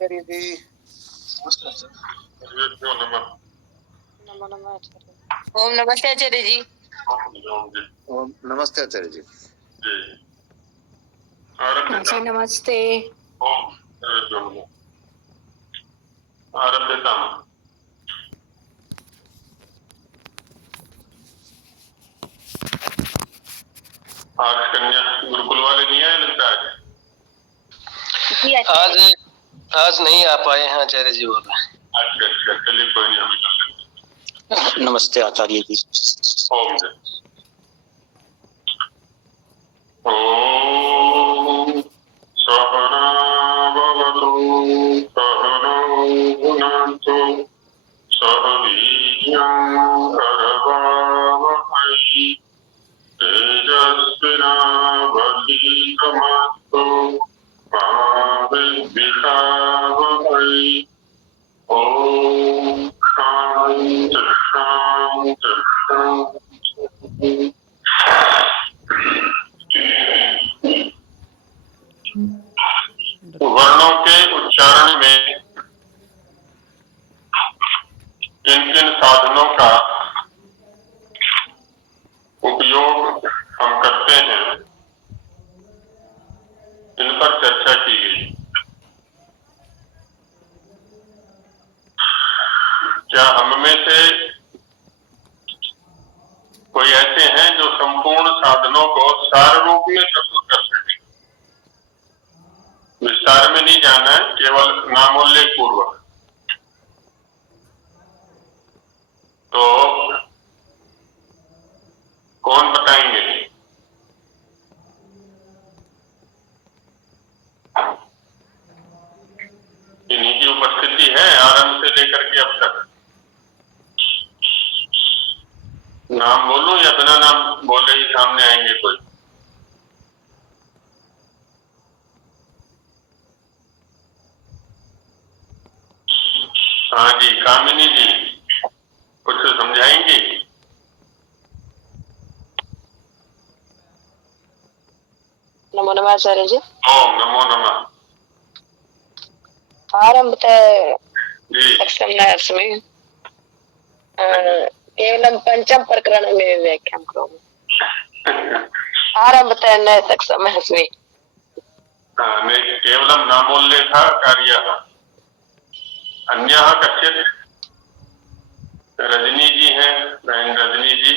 आचार्य जी। नमस्कार सर। नमो नमः आचार्य। ओम नमस्ते आचार्य जी। ओम नमस्ते आचार्य जी। जी नमस्ते। आरभ्यता आज कन्या गुरुकुल वाले नहीं आए लगता है। आज नहीं आ पाए हैं आचार्य जी बोला। अच्छा अच्छा, चलिए कोई नहीं, हम कर लेंगे। नमस्ते आचार्य जी। ओम जय। ओम सहना भवतु सहनौ भुनक्तु सह वीर्यं करवावहै तेजस्विनावधीतमस्तु मा विद्विषावहै। ओम शांति शांति शांति। वर्णों के उच्चारण में किन किन साधनों का उपयोग हम करते हैं, इन पर चर्चा की गई। क्या हम में से कोई ऐसे हैं जो संपूर्ण साधनों को सार रूप में प्रस्तुत कर सके? विस्तार में नहीं जाना है, केवल नामोल्लेख पूर्वक। तो कौन बताएंगे? इन्हीं की उपस्थिति है आरंभ से लेकर के अब तक। नाम बोलूं या बिना नाम बोले ही सामने आएंगे कोई? हाँ जी, कामिनी जी कुछ समझाएंगी? नमो नमः आचार्य जी। ओम नमो नमः। आरम्भतः जी अस्मि केवलं पंचम प्रकरण में व्याख्यां करोमि। आरम्भतः न सक्षमः अस्मि। नहीं, केवलं नामोल्लेखः कार्यः। अन्यः कश्चित्? रजनी जी हैं, बहन रजनी जी।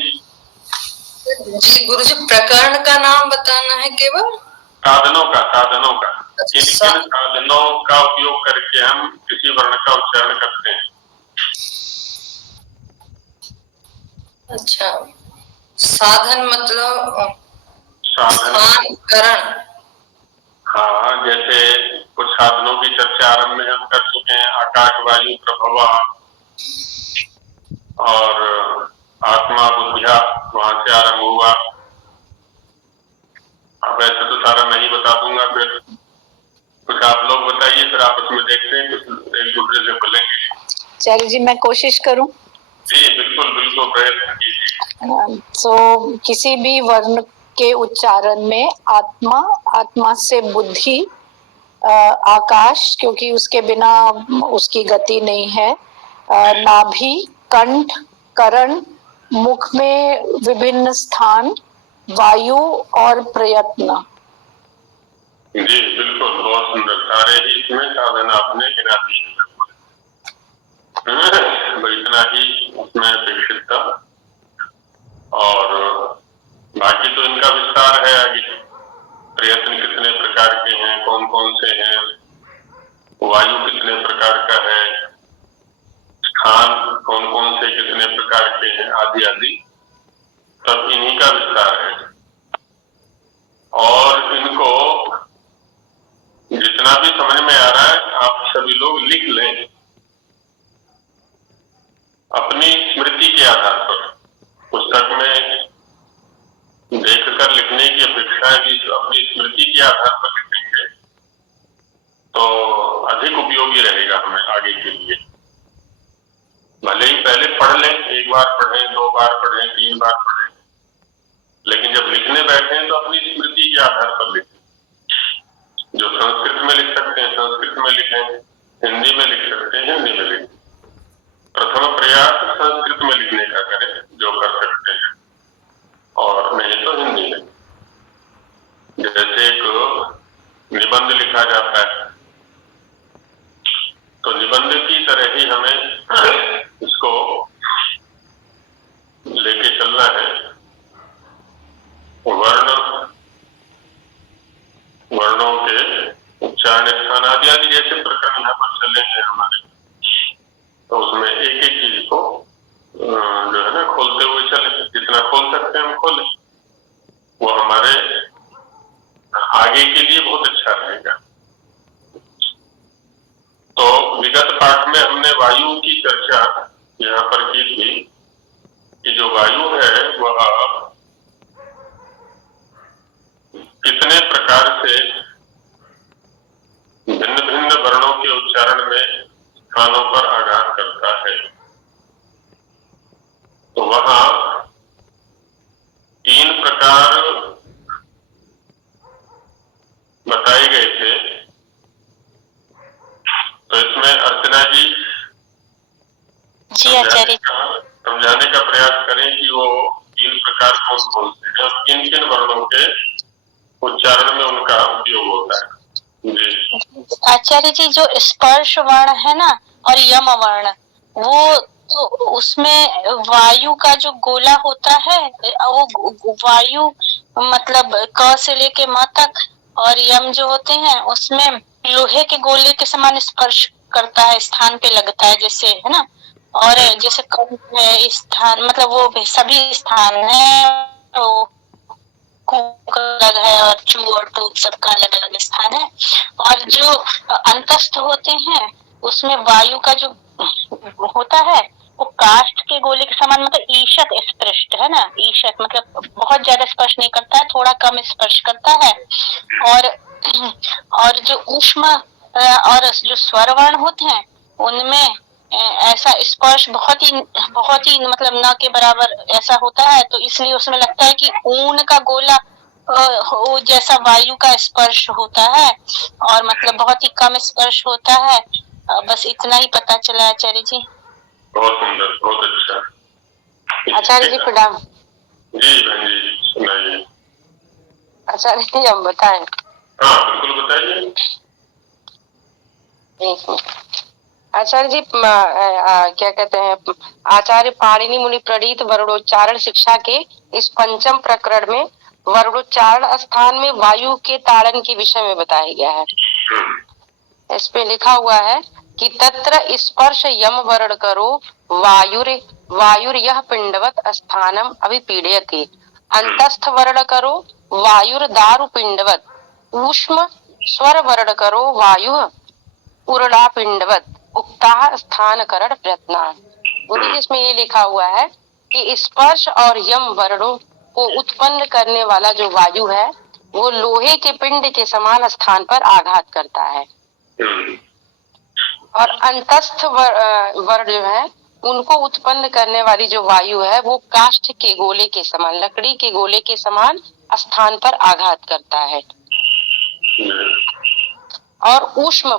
जी गुरुजी, प्रकरण का नाम बताना है केवल? साधनों का किन किन साधनों का उपयोग करके हम किसी वर्ण का उच्चारण करते हैं। अच्छा, साधन मतलब साधन। हाँ, जैसे कुछ साधनों की चर्चा आरंभ में हम कर चुके हैं, आकाश वायु प्रभव और आत्मा बुद्धिया, वहां से आरंभ हुआ। अब ऐसे तो सारा मैं ही बता दूंगा, फिर कुछ आप लोग बताइए, फिर आपस में देखते हैं, कुछ एक दूसरे से बोलेंगे। आचार्य जी मैं कोशिश करूं? जी बिल्कुल बिल्कुल, प्रयत्न कीजिए। तो किसी भी वर्ण के उच्चारण में आत्मा, आत्मा से बुद्धि, आकाश क्योंकि उसके बिना उसकी गति नहीं है, नाभि, कंठ, करण, मुख में विभिन्न स्थान, वायु और प्रयत्न। जी बिल्कुल, बहुत सुंदर, सारे ही इसमें साधन आपने गिना दिए। इतना ही उसमें अपेक्षित था, और बाकी तो इनका विस्तार है आगे। प्रयत्न कितने प्रकार के हैं, कौन कौन से हैं, वायु कितने प्रकार का है, स्थान कौन कौन से कितने प्रकार के हैं, आदि आदि सब इन्हीं का विस्तार है। और इनको जितना भी समझ में आ रहा है आप सभी लोग लिख लें अपनी स्मृति के आधार पर। पुस्तक में देखकर लिखने की अपेक्षा भी अपनी स्मृति के आधार पर लिखेंगे तो अधिक उपयोगी रहेगा हमें आगे के लिए। भले ही पहले पढ़ लें, एक बार पढ़ें, 2 बार पढ़ें, 3 बार पढ़ें, लेकिन जब लिखने बैठे तो अपनी स्मृति के आधार पर लिखें। जो संस्कृत में लिख सकते हैं संस्कृत में लिखें, हिंदी में लिख सकते हैं, हिंदी में लिख, प्रथम प्रयास संस्कृत में लिखने का करें जो कर सकते हैं, और नहीं तो हिंदी में। जैसे एक निबंध लिखा जाता है तो निबंध की तरह ही हमें इसको लेके चलना है। वर्णों के उच्चारण स्थान आदि आदि जैसे प्रकरण यहाँ पर चले हैं हमारे, तो उसमें एक एक चीज को जो है ना खोलते हुए चले, जितना खोल सकते हैं हम खोलें, वो हमारे आगे के लिए बहुत अच्छा रहेगा। तो विगत पाठ में हमने वायु की चर्चा यहाँ पर की थी कि जो वायु है वह कितने प्रकार से भिन्न भिन्न वर्णों के उच्चारण में स्थानों पर आघात करता है। तो वहां 3 प्रकार बताए गए थे। तो इसमें अर्चना जी आचार्य समझाने का प्रयास करें कि वो 3 प्रकार कौन कौन से हैं और किन किन वर्णों के उच्चारण में उनका उपयोग होता है। जी आचार्य जी, जो स्पर्श वर्ण है ना और यम वर्ण, वो तो उसमें वायु का जो गोला होता है वो वायु मतलब क से लेके म तक, और यम जो होते हैं उसमें लोहे के गोले के समान स्पर्श करता है, स्थान पे लगता है जैसे, है ना। और जैसे कंठ है स्थान, मतलब वो सभी स्थान है, वो अलग है और चू और टू सबका अलग अलग स्थान है। और जो अंतस्थ होते हैं उसमें वायु का जो होता है वो काष्ठ के गोले के समान, मतलब ईशत स्पृष्ट है ना। ईशत मतलब बहुत ज्यादा स्पर्श नहीं करता है, थोड़ा कम स्पर्श करता है। और जो ऊष्म और जो स्वर वर्ण होते हैं उनमें ऐसा स्पर्श बहुत ही मतलब न के बराबर ऐसा होता है, तो इसलिए उसमें लगता है कि ऊन का गोला हो जैसा वायु का स्पर्श होता है, और मतलब बहुत ही कम स्पर्श होता है। बस इतना ही पता चला आचार्य जी। बहुत सुंदर, बहुत अच्छा। आचार्य जी प्रणाम। जी बहन जी सुनाइए। आचार्य जी हम बताएं? हाँ बिल्कुल बताइए। आचार्य जी क्या कहते हैं, आचार्य पाणिनि मुनि प्रणीत वर्णोच्चारण शिक्षा के इस 5म प्रकरण में वर्णोच्चारण स्थान में वायु के ताड़न के विषय में बताया गया है। इस पे लिखा हुआ है कि तत्र स्पर्श यम वर्ण करो वायुर यह पिंडवत स्थानम अभिपीड़यति, अंतस्थ वर्ण करो वायुर दारु पिंडवत, ऊष्म स्वर वर्ण करो वायु उर्णा पिंडवत, उक्ता स्थान करण प्रयत्न। इसमें ये लिखा हुआ है कि स्पर्श और यम वर्णों को उत्पन्न करने वाला जो वायु है वो लोहे के पिंड के समान स्थान पर आघात करता है, और अंतस्थ वर्ण जो है उनको उत्पन्न करने वाली जो वायु है वो काष्ठ के गोले के समान, लकड़ी के गोले के समान स्थान पर आघात करता है। और ऊष्म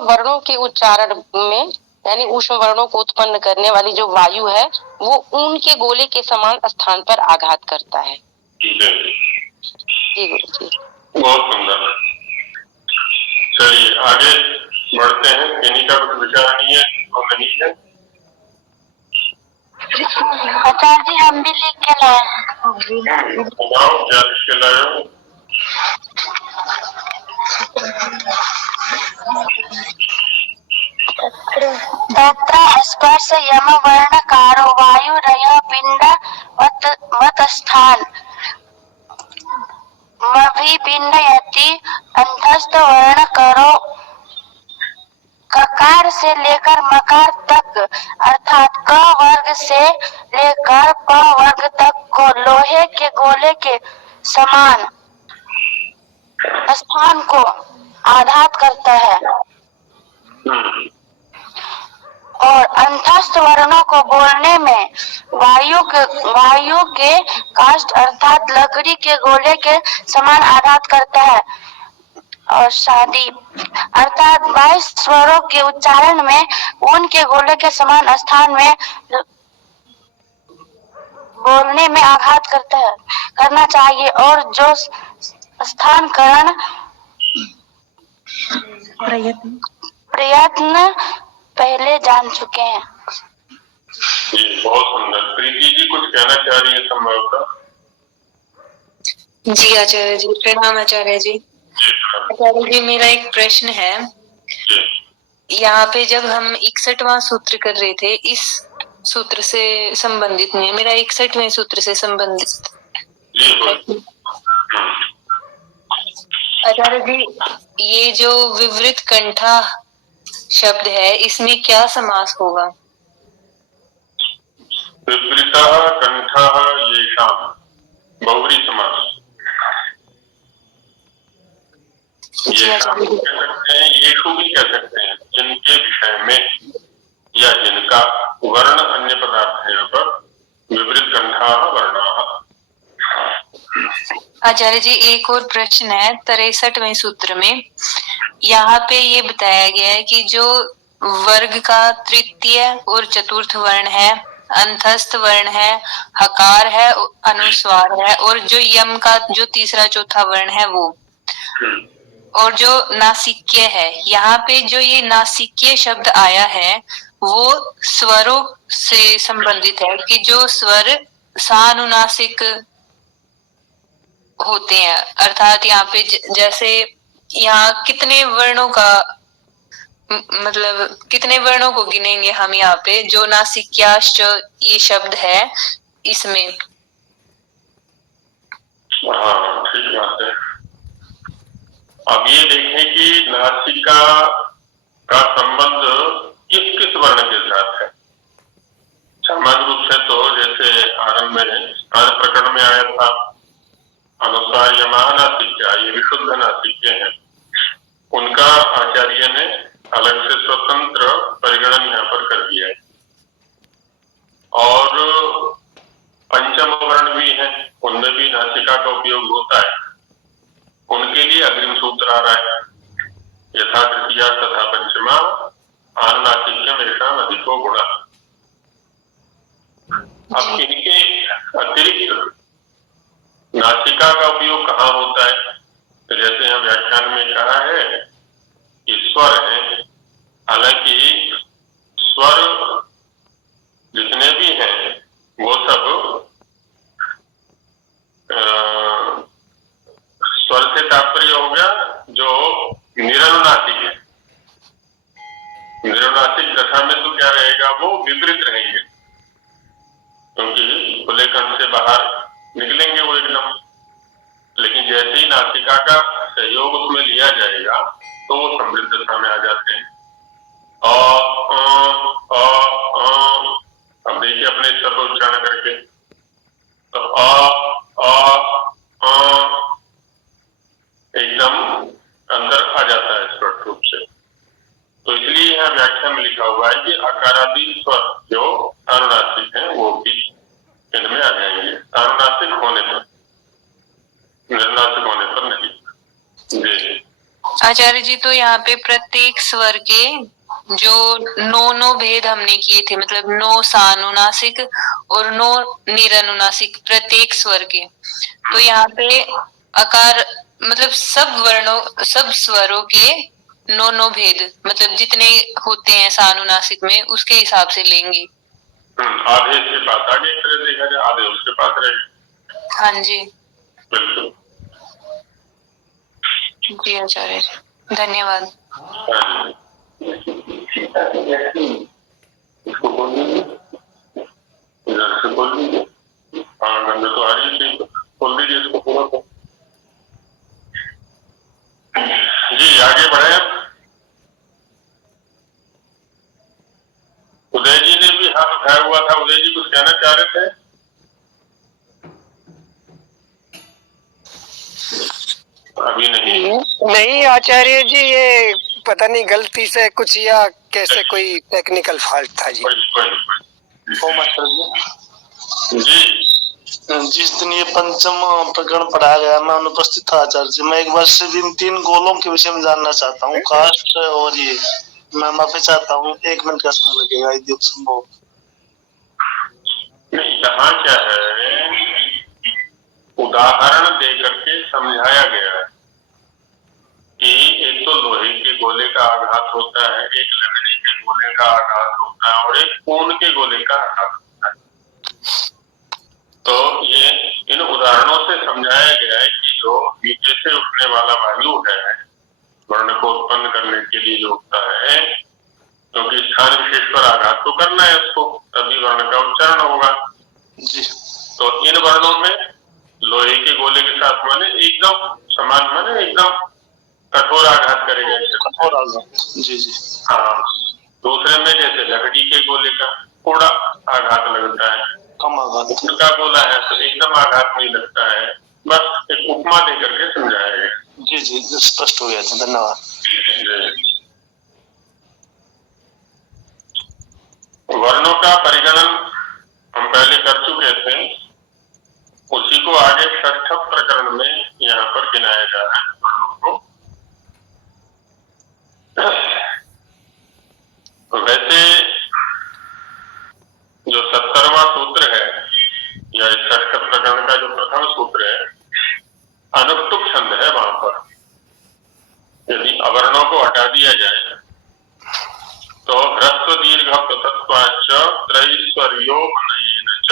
वर्णों के उच्चारण में, यानी ऊष्म वर्णों को उत्पन्न करने वाली जो वायु है वो ऊन के गोले के समान स्थान पर आघात करता है। जी गुरु जी। बहुत सुंदर। चलिए आगे बढ़ते हैं। किन्हीं का कुछ विचार नहीं है तो नहीं है? आचार्य जी हम भी लिख के लाए। बताओ क्या लिख के लाए हो? तत्र स्पर्श यम वर्ण कारो वायु रय पिंड वत स्थान अभिपिंडयति, अंतस्थ वर्ण करो ककार से लेकर मकार तक, अर्थात क वर्ग से लेकर प वर्ग तक को लोहे के गोले के समान स्थान को आघात करता है। और अंतस्थ वर्णों को बोलने में वायु के काष्ठ अर्थात लकड़ी के गोले के समान आघात करता है। और शादी अर्थात 22 स्वरों के उच्चारण में ऊन के गोले के समान स्थान में बोलने में आघात करना चाहिए और जो स्थानकरण प्रयत्न पहले जान चुके हैं। जी बहुत सुंदर। प्रीति जी कुछ कहना चाह रही है संभवतः। जी आचार्य जी, प्रणाम आचार्य जी। आचार्य जी मेरा एक प्रश्न है, यहाँ पे जब हम 61वां सूत्र कर रहे थे, इस सूत्र से संबंधित नहीं, मेरा 61वें सूत्र से संबंधित। आचार्य जी ये जो विवृत कंठा शब्द है, इसमें क्या समास होगा? विवृतः कंठः येषाम्, बहुव्रीहि समास। येषाम् कह सकते हैं, येषु भी कह सकते हैं, जिनके विषय में या जिनका वर्ण अन्य पदार्थ है, पर विवृत कंठाः वर्णाः। आचार्य जी एक और प्रश्न है 63वें सूत्र में, यहाँ पे ये बताया गया है कि जो वर्ग का तृतीय और चतुर्थ वर्ण है, अंतस्थ वर्ण है, हकार है, अनुस्वार है, और जो यम का जो तीसरा चौथा वर्ण है वो, और जो नासिक्य है, यहाँ पे जो ये नासिक्य शब्द आया है वो स्वरों से संबंधित है कि जो स्वर सानुनासिक होते हैं, अर्थात यहाँ पे जैसे यहाँ कितने वर्णों का मतलब कितने वर्णों को गिनेंगे हम यहाँ पे जो नासिक्याश्च ये शब्द है इसमें? हाँ ठीक बात है। अब ये देखें कि नासिका का संबंध किस किस वर्ण के साथ है। सामान्य रूप से तो जैसे आरंभ में स्थान प्रकरण में आया था, अनुसार यमः नासिक्या, ये विशुद्ध नासिक्य है, उनका आचार्य ने अलग से स्वतंत्र परिगणन यहाँ पर कर दिया है। और पंचम वर्ण भी है, उनमें भी नासिका का उपयोग होता है, उनके लिए अग्रिम सूत्र आ रहा है, यथा तृतीया तथा पंचमा आनुनासिक्यम येषाम् अधिको गुणः। अब इनके अतिरिक्त नासिका का उपयोग कहाँ होता है? तो जैसे यहाँ व्याख्यान में कहा है कि स्वर है, हालांकि स्वर जितने भी हैं वो सब स्वर से तात्पर्य हो गया जो निरनुनासिक है। निरनुनासिक दशा में तो क्या रहेगा, वो विपरीत रहेंगे, क्योंकि खुले कंठ से बाहर निकलेंगे वो एकदम। लेकिन जैसे ही नासिका का सहयोग उसमें लिया जाएगा तो वो समृद्ध दशा में आ जाते हैं। अब देखिए अपने स्वर को उच्चारण करके, तो एकदम अंदर आ जाता है स्पष्ट रूप से। तो इसलिए यहाँ व्याख्या में लिखा हुआ है कि अकारादि स्वर जो अनुनासिक हैं वो भी इनमें आ जाएंगे, अनुनासिक होने पर, निर्नासिक होने पर नहीं। जी आचार्य जी तो यहाँ पे प्रत्येक स्वर के जो नो भेद हमने किए थे, मतलब नो सानुनासिक और नो निरनुनासिक प्रत्येक स्वर के, तो यहाँ पे अकार मतलब सब वर्णों सब स्वरों के नो भेद मतलब जितने होते हैं सानुनासिक में उसके हिसाब से लेंगे। आधे इसके पास आगे देखा जाए, आधे उसके पास रहेगा। हाँ जी बिल्कुल जी आचार्य जी धन्यवाद। इसको बोल दीजिए, इधर से बोल दीजिए। हाँ गंध तो आ रही थी, बोल दीजिए इसको पूरा को। जी आगे बढ़े। उदय जी ने भी हाथ उठाया हुआ था, उदय जी कुछ कहना चाह रहे थे? अभी नहीं आचार्य जी, ये पता नहीं गलती से कुछ या कैसे कोई टेक्निकल फॉल्ट था जी। जी जिस दिन ये पंचम प्रकरण पढ़ाया गया मैं अनुपस्थित था आचार्य जी। मैं एक बार सिर्फ इन 3 गोलों के विषय में जानना चाहता हूँ, काष्ठ और ये। मैं माफी चाहता हूँ, 1 मिनट का समय लगेगा यदि संभव। नहीं, यहाँ क्या है, उदाहरण दे करके समझाया गया है कि एक तो लोहे के गोले का आघात होता है, एक लकड़ी के गोले का आघात होता है और एक ऊन के गोले का आघात होता है। तो ये इन उदाहरणों से समझाया गया है कि जो नीचे से उठने वाला वायु है, वर्ण को उत्पन्न करने के लिए जो उठता है, क्योंकि स्थान विशेष पर आघात तो करना है उसको, तभी वर्ण का उच्चारण होगा जी। तो इन वर्णों में लोहे के गोले के साथ माने एकदम समान, माने एकदम कठोर आघात करेगा। कठोर आघात, जी जी। हाँ, दूसरे में जैसे लकड़ी के गोले का थोड़ा आघात लगता है, कम आघात। ऊन का गोला है तो एकदम आघात नहीं लगता है। बस एक उपमा दे करके समझाया गया। जी जी, स्पष्ट हो गया था, धन्यवाद। वर्णों का परिगणन हम पहले कर चुके थे, उसी को आगे 6ठ प्रकरण में यहाँ पर गिनाया जा रहा है वर्णों को। वैसे जो 70वां सूत्र है या 6ठ प्रकरण का जो प्रथम सूत्र है, अनुक्तुप छंद है। वहां पर यदि अवर्णों को हटा दिया जाए तो ह्रस्व दीर्घ पृथक्त्वाच्च त्रैश्वर्योपनयेन च,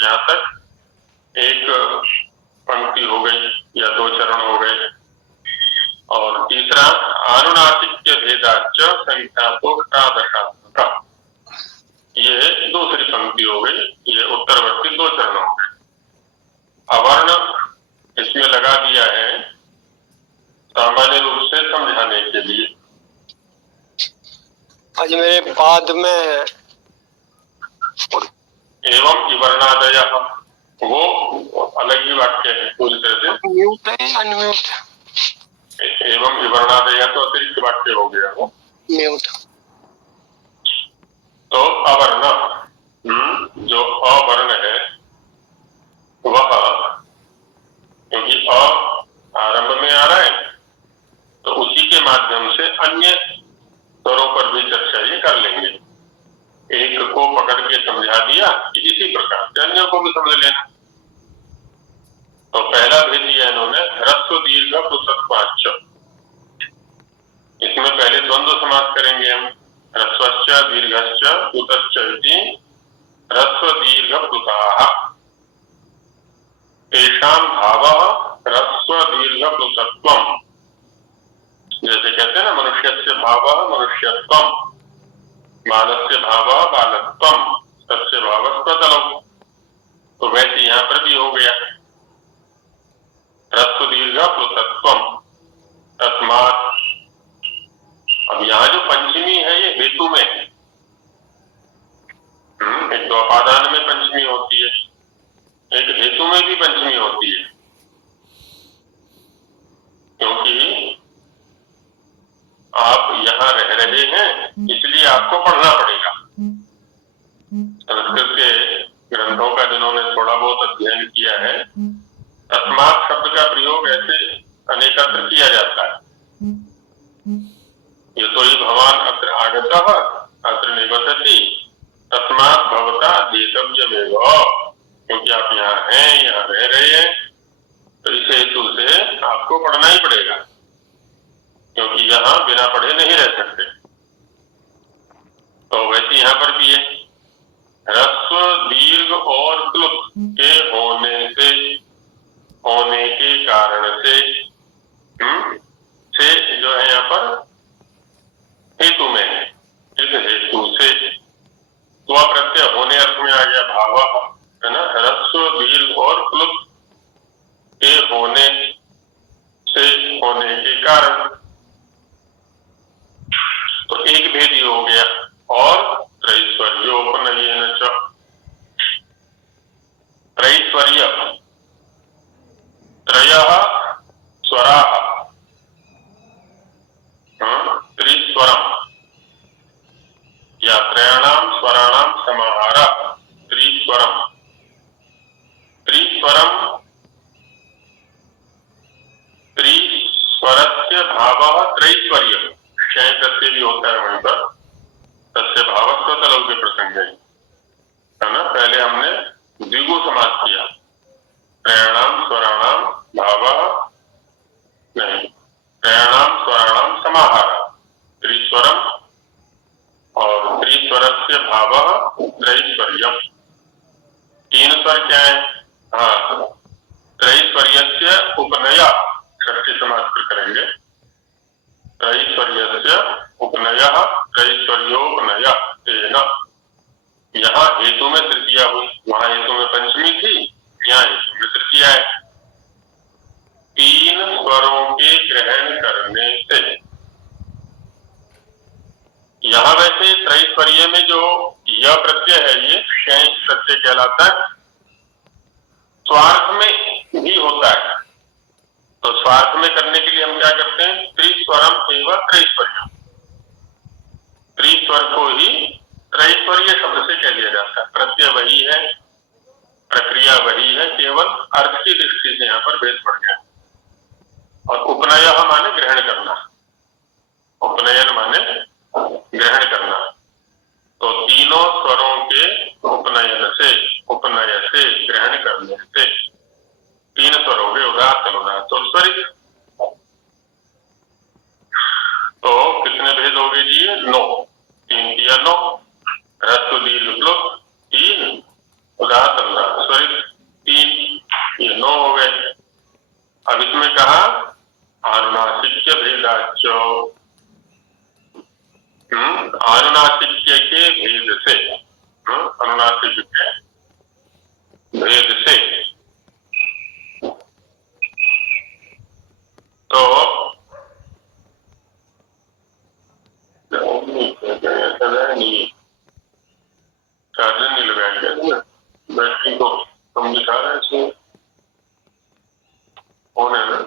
यहाँ तक एक पंक्ति हो गई या 2 चरण हो गए। और तीसरा आनुनासिक भेदाच्च संख्यातो एकादशात्मका, ये दूसरी पंक्ति हो गई, ये उत्तरवर्ती 2 चरण हो गए। अवर्ण इसमें लगा दिया है सामान्य रूप से समझाने के लिए। आज मेरे बाद में एवं विवर्णादय, वो अलग ही वाक्य है पूरी तरह से। म्यूट है, अनम्यूट एवं विवर्णादय तो अतिरिक्त वाक्य हो गया वो, म्यूट। तो अवर्ण, जो अवर्ण है वह, क्योंकि अ आरंभ में आ रहा है तो उसी के माध्यम से अन्य स्वरों पर भी चर्चा ये कर लेंगे। एक को पकड़ के समझा दिया कि इसी प्रकार से अन्यों को भी समझ लेना। तो पहला भेद दिया इन्होंने ह्रस्व दीर्घ पृथक्त्वाच्च। इसमें पहले द्वंद्व समास करेंगे हम, ह्रस्वश्च दीर्घश्च पृथक्श्च इति ह्रस्व दीर्घ पृथाः, तेषां भावः ह्रस्व दीर्घ पृथक्त्वम्। जैसे कहते हैं ना, मनुष्यस्य भावः मनुष्यत्वम्, बालस्य भावः बालत्वम्, तस्य भावः स्वतलम्। तो वैसे यहाँ पर भी हो गया ह्रस्व दीर्घ पृथक्त्वम् तस्मात्। अब यहाँ जो पंचमी है ये हेतु में है। एक तो अपादान में पंचमी होती है, एक हेतु में भी पंचमी होती है, क्योंकि आप यहाँ रह रहे हैं इसलिए आपको पढ़ना पड़ेगा। संस्कृत के ग्रंथों का जिन्होंने थोड़ा बहुत अध्ययन किया है, तस्मात् शब्द का प्रयोग ऐसे अनेकत्र किया जाता है। ये तो ही भगवान अत्र आगतः अत्र निवसति तस्मात् भवता देतव्यमेव, क्योंकि आप यहाँ हैं, यहाँ रह रहे हैं, तो इस हेतु से आपको पढ़ना ही पड़ेगा, क्योंकि यहाँ बिना पढ़े नहीं रह सकते। तो वैसे यहाँ पर भी है ह्रस्व दीर्घ और क्लुप्त के होने के कारण से जो है यहाँ पर हेतु में है। इस हेतु से स्वप्रत्यय होने अर्थ में आ गया भाव, है ना, ह्रस्व दीर्घ और क्लुप्त के होने से होने के कारण, तो एक भेद ही हो गया। और त्रैश्वर्योपनयेन च, त्रैश्वर्य, त्रयः स्वराः, समाहार त्रिस्वरम और त्रिस्वरस्य भावः त्रैश्वर्यम्। तीन स्वर क्या है? हाँ, त्रैश्वर्यस्य उपनय षष्ठी समास पर करेंगे। त्रैश्वर्यस्य उपनयः त्रैश्वर्योपनय तेन। यहाँ हेतु में तृतीया हुई, वहां हेतु में पंचमी थी, यहाँ हेतु में तृतीया है। तीन स्वरों के ग्रहण करने से, यहाँ वैसे त्रैश्वर्य में जो यह प्रत्यय है ये क्षय प्रत्यय कहलाता है, स्वार्थ में भी होता है। तो स्वार्थ में करने के लिए हम क्या करते हैं? त्रिस्वरम एवं त्रैश्वर्य, त्रिस्वर को ही त्रैश्वर्य शब्द से कह लिया जाता है। प्रत्यय वही है, प्रक्रिया वही है, केवल अर्थ की दृष्टि से यहाँ पर भेद पड़ गया। और उपनय माने ग्रहण करना, उपनयन माने ग्रहण करना। तो तीनों स्वरों के उपनयन से, उपनय से, ग्रहण करने से तीन स्वर हो गए, उदात्त अनुदात्त और स्वरित। तो कितने भेद हो गए जी? 9। 3 किया 9, ह्रस्व दीर्घ प्लुत 3, उदात्त अनुदात्त स्वरित 3, ये 9 हो गए। अब इसमें कहा अनुनासिक्य भेदाच, अनुनासिक्य के भेद से, अनुनासिक के भेद से। तो चार्जर नहीं लगाएंगे, बैटरी को हम दिखा रहे हैं इसमें फोन है ना।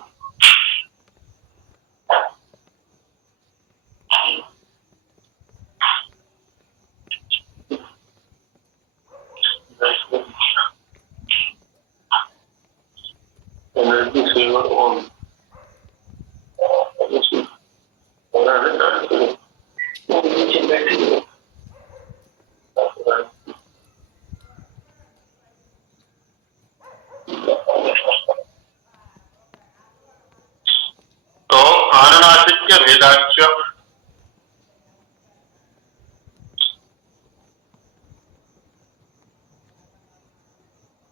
एनर्जी सेवर ऑन तो अनुनासिक्य भेदाच,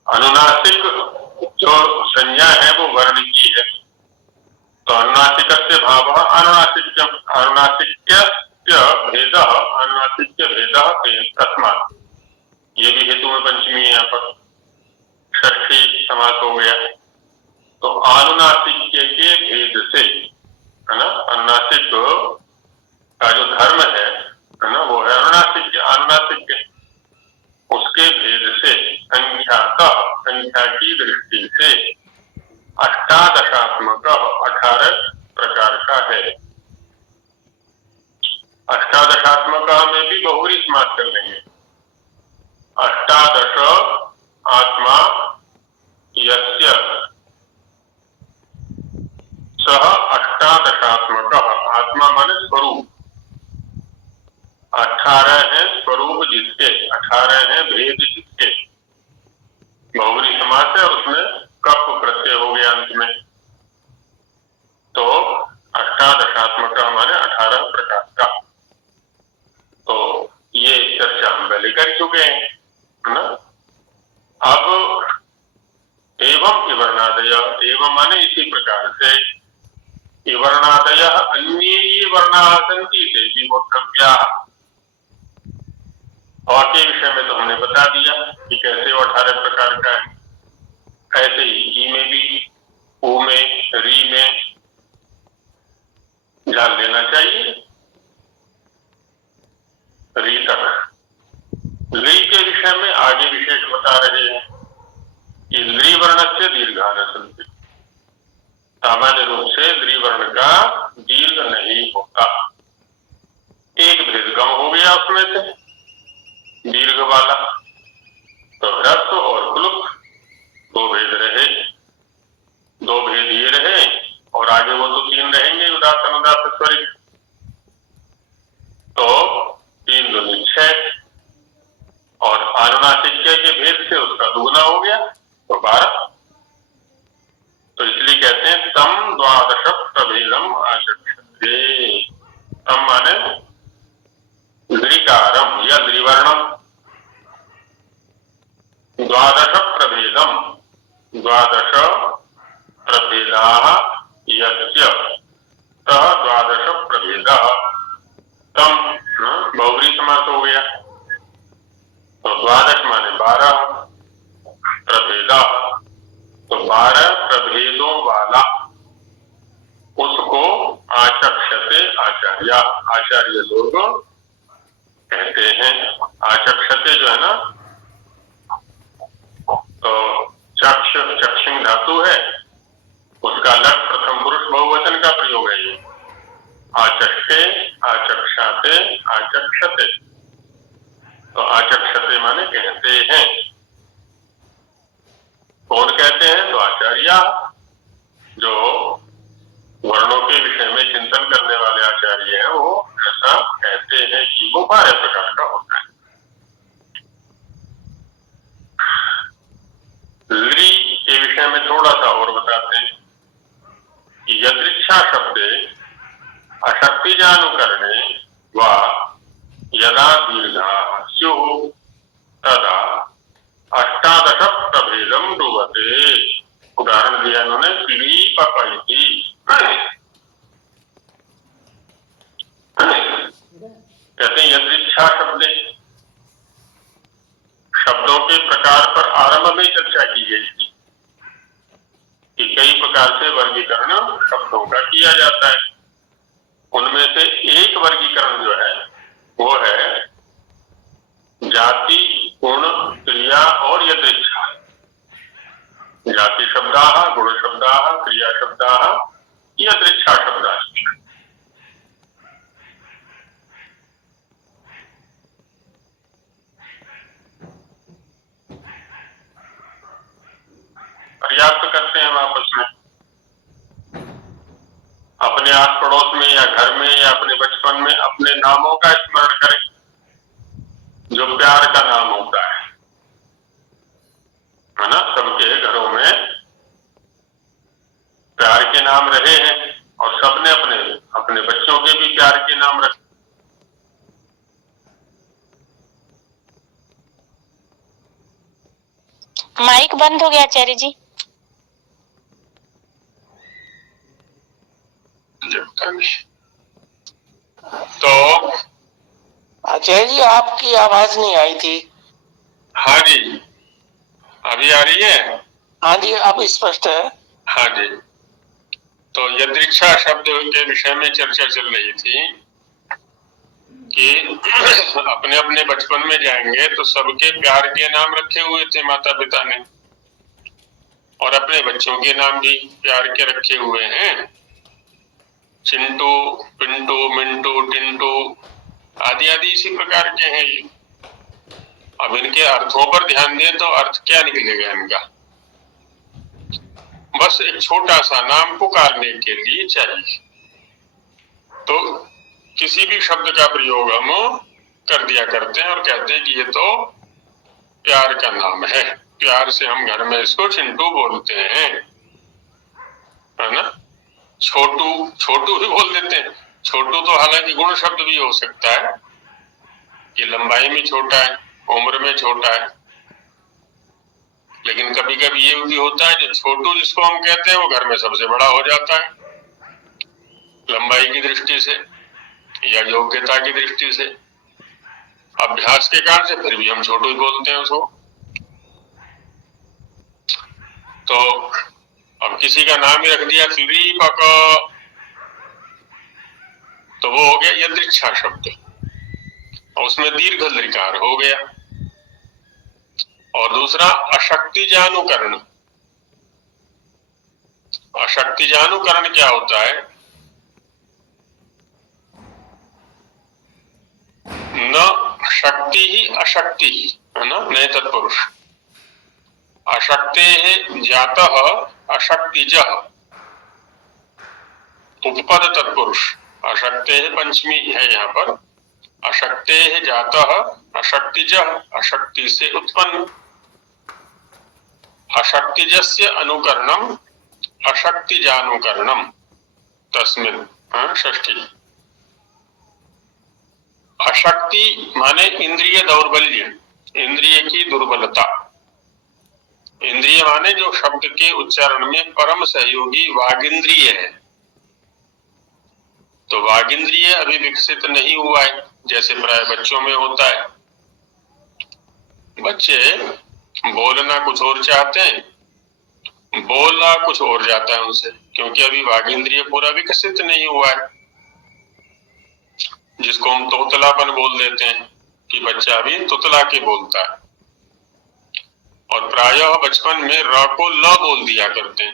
अनुनासिक जो संज्ञा है वो वर्ण की है। तो अनुनासिकस्य भावः अनुनासिक्यम्, अनुनासिक्य भेद, अनुनासिक्य भेद तस्मात्। ये भी हेतु में पंचमी है, यहाँ पर षष्ठी समास हो गया। तो अनुनासिक्य के भेद से, है ना, अनुनासिक का जो धर्म है ना, वो है अनुनासिक्य। अनुनासिक्य उसके भेद से संख्यातः, संख्या की दृष्टि से अष्टादशात्मक 18 प्रकार का है। अष्टादशात्मक में भी बहुरी समास कर लेंगे। अष्टादश आत्मा यस्य सह अष्टादशात्मक, आत्मा माने स्वरूप, 18 है स्वरूप जिसके, 18 है भेद जिसके। बहुरी समास है और उसमें कप प्रत्यय हो गया अंत में। तो अष्टादशात्मक हमारे 18 प्रकार का। तो ये चर्चा हम पहले कर चुके हैं, है ना। अब एवं इवर्णादय, एवं माने इसी प्रकार से, इवर्णादय अन्ये वर्णाः सन्ति ते भी वक्तव्याः। और के विषय में तो हमने बता दिया कि कैसे वो 18 प्रकार का है। ऐसे ही ई में भी, ऊ में, री में जान लेना चाहिए, री तक। ली के विषय में आगे विशेष बता रहे हैं कि ली वर्ण से दीर्घान सन्ति, सामान्य रूप से ली वर्ण का दीर्घ नहीं होता। एक भेद कम हो गया उसमें से दीर्घ वाला, तो ह्रस्व और प्लुत 2 भेद रहे, 2 भेद ये रहे और आगे वो तो 3 रहेंगे, उदात्त अनुदात्त स्वरित। तो 3 दूनी 6 और अनुनासिक्य के भेद से उसका दुगुना हो गया, तो 12। तो इसलिए कहते हैं तम 12 प्रभेदम आचक्षते। तम माने द्विकारम या द्विवर्णम, द्वादश प्रभेदम, द्वादश प्रभेदाः यस्य सः द्वादश प्रभेदः तम बहुव्रीहि समास हो गया। तो द्वादश माने 12 प्रभेदा, तो 12 प्रभेदों वाला उसको आचक्षते आचार्य, आचार्य लोग कहते हैं। आचक्षते जो है ना, तो चक्ष चक्षिंग धातु है, उसका लट प्रथम पुरुष बहुवचन का प्रयोग है ये। आचक्षते, आचक्षाते, आचक्षते, तो आचक्षते माने कहते हैं। कौन कहते हैं? तो आचार्य, जो वर्णों के विषय में चिंतन करने वाले आचार्य हैं, वो ऐसा कहते हैं कि वो 12 प्रकार का होता है। ली के विषय में थोड़ा सा और बताते हैं कि यदृच्छा शब्दे अशक्तिजानुकरणे वा यदा दीर्घाः स्युः तदा अष्टादश प्रभेदम डुबते। उदाहरण दिया इन्होंने पीड़ीपक इति। कहते हैं यदृच्छा शब्दे, शब्दों के प्रकार पर आरंभ में चर्चा की गई थी कि कई प्रकार से वर्गीकरण शब्दों का किया जाता है। उनमें से एक वर्गीकरण जो है वो है जाति, गुण, क्रिया और यदृच्छा। जाति शब्दाः, गुण शब्दाः, क्रिया शब्दाः, यदृच्छा शब्दाः। पर्याप्त करते हैं हम आपस में, अपने आस पड़ोस में या घर में या अपने बचपन में अपने नामों का स्मरण करें, जो प्यार का नाम होता है ना। सबके घरों में प्यार के नाम रहे हैं और सबने अपने अपने बच्चों के भी प्यार के नाम रखे। माइक बंद हो गया आचार्य जी। तो आचार्य जी आपकी आवाज नहीं आई थी। हाँ जी, अभी आ रही है? हाँ जी, अब स्पष्ट है। हाँ जी, तो यदृच्छा शब्द के विषय में चर्चा चल रही थी कि अपने अपने बचपन में जाएंगे तो सबके प्यार के नाम रखे हुए थे माता पिता ने, और अपने बच्चों के नाम भी प्यार के रखे हुए हैं। चिंटू, पिंटू, मिंटू, टिंटू आदि आदि इसी प्रकार के हैं ये। अब इनके अर्थों पर ध्यान दें तो अर्थ क्या निकलेगा इनका? बस एक छोटा सा नाम पुकारने के लिए चाहिए तो किसी भी शब्द का प्रयोग हम कर दिया करते हैं और कहते हैं कि ये तो प्यार का नाम है। प्यार से हम घर में इसको चिंटू बोलते हैं, है ना। छोटू, छोटू भी बोल देते हैं। छोटू तो हालांकि गुण शब्द भी हो सकता है, ये लंबाई में छोटा है, उम्र में छोटा है, लेकिन कभी कभी ये भी होता है जो छोटू जिसको हम कहते हैं वो घर में सबसे बड़ा हो जाता है, लंबाई की दृष्टि से या योग्यता की दृष्टि से। अभ्यास के कारण से फिर भी हम छोटू ही बोलते हैं उसको। तो अब किसी का नाम ही रख दिया फिलीपक, तो वो हो गया यदृच्छा शब्द और उसमें दीर्घ लकार हो गया। और दूसरा अशक्तिजानुकरण। अशक्तिजानुकरण क्या होता है? न शक्ति ही अशक्ति ही, है ना, नए तत्पुरुष। अशक्ते जातः अशक्तिजः, उपपद तत्पुरुष। अशक्ते पंचमी है यहाँ पर। अशक्ते जातः अशक्तिजः, अशक्ति से उत्पन्न। अशक्तिजस्य अनुकरणम अशक्तिजानुकरणम तस्मिन्, षष्ठी। अशक्ति माने इंद्रिय दौर्बल्य, इंद्रिय की दुर्बलता। इंद्रिय माने जो शब्द के उच्चारण में परम सहयोगी वागिंद्रिय है। तो वागिंद्रिय अभी विकसित नहीं हुआ है, जैसे प्राय बच्चों में होता है। बच्चे बोलना कुछ और चाहते हैं, बोलना कुछ और जाता है उनसे, क्योंकि अभी वागिंद्रिय पूरा विकसित नहीं हुआ है, जिसको हम तोतलापन बोल देते हैं कि बच्चा अभी तुतला के बोलता है। और प्रायः बचपन में र को ल बोल दिया करते हैं,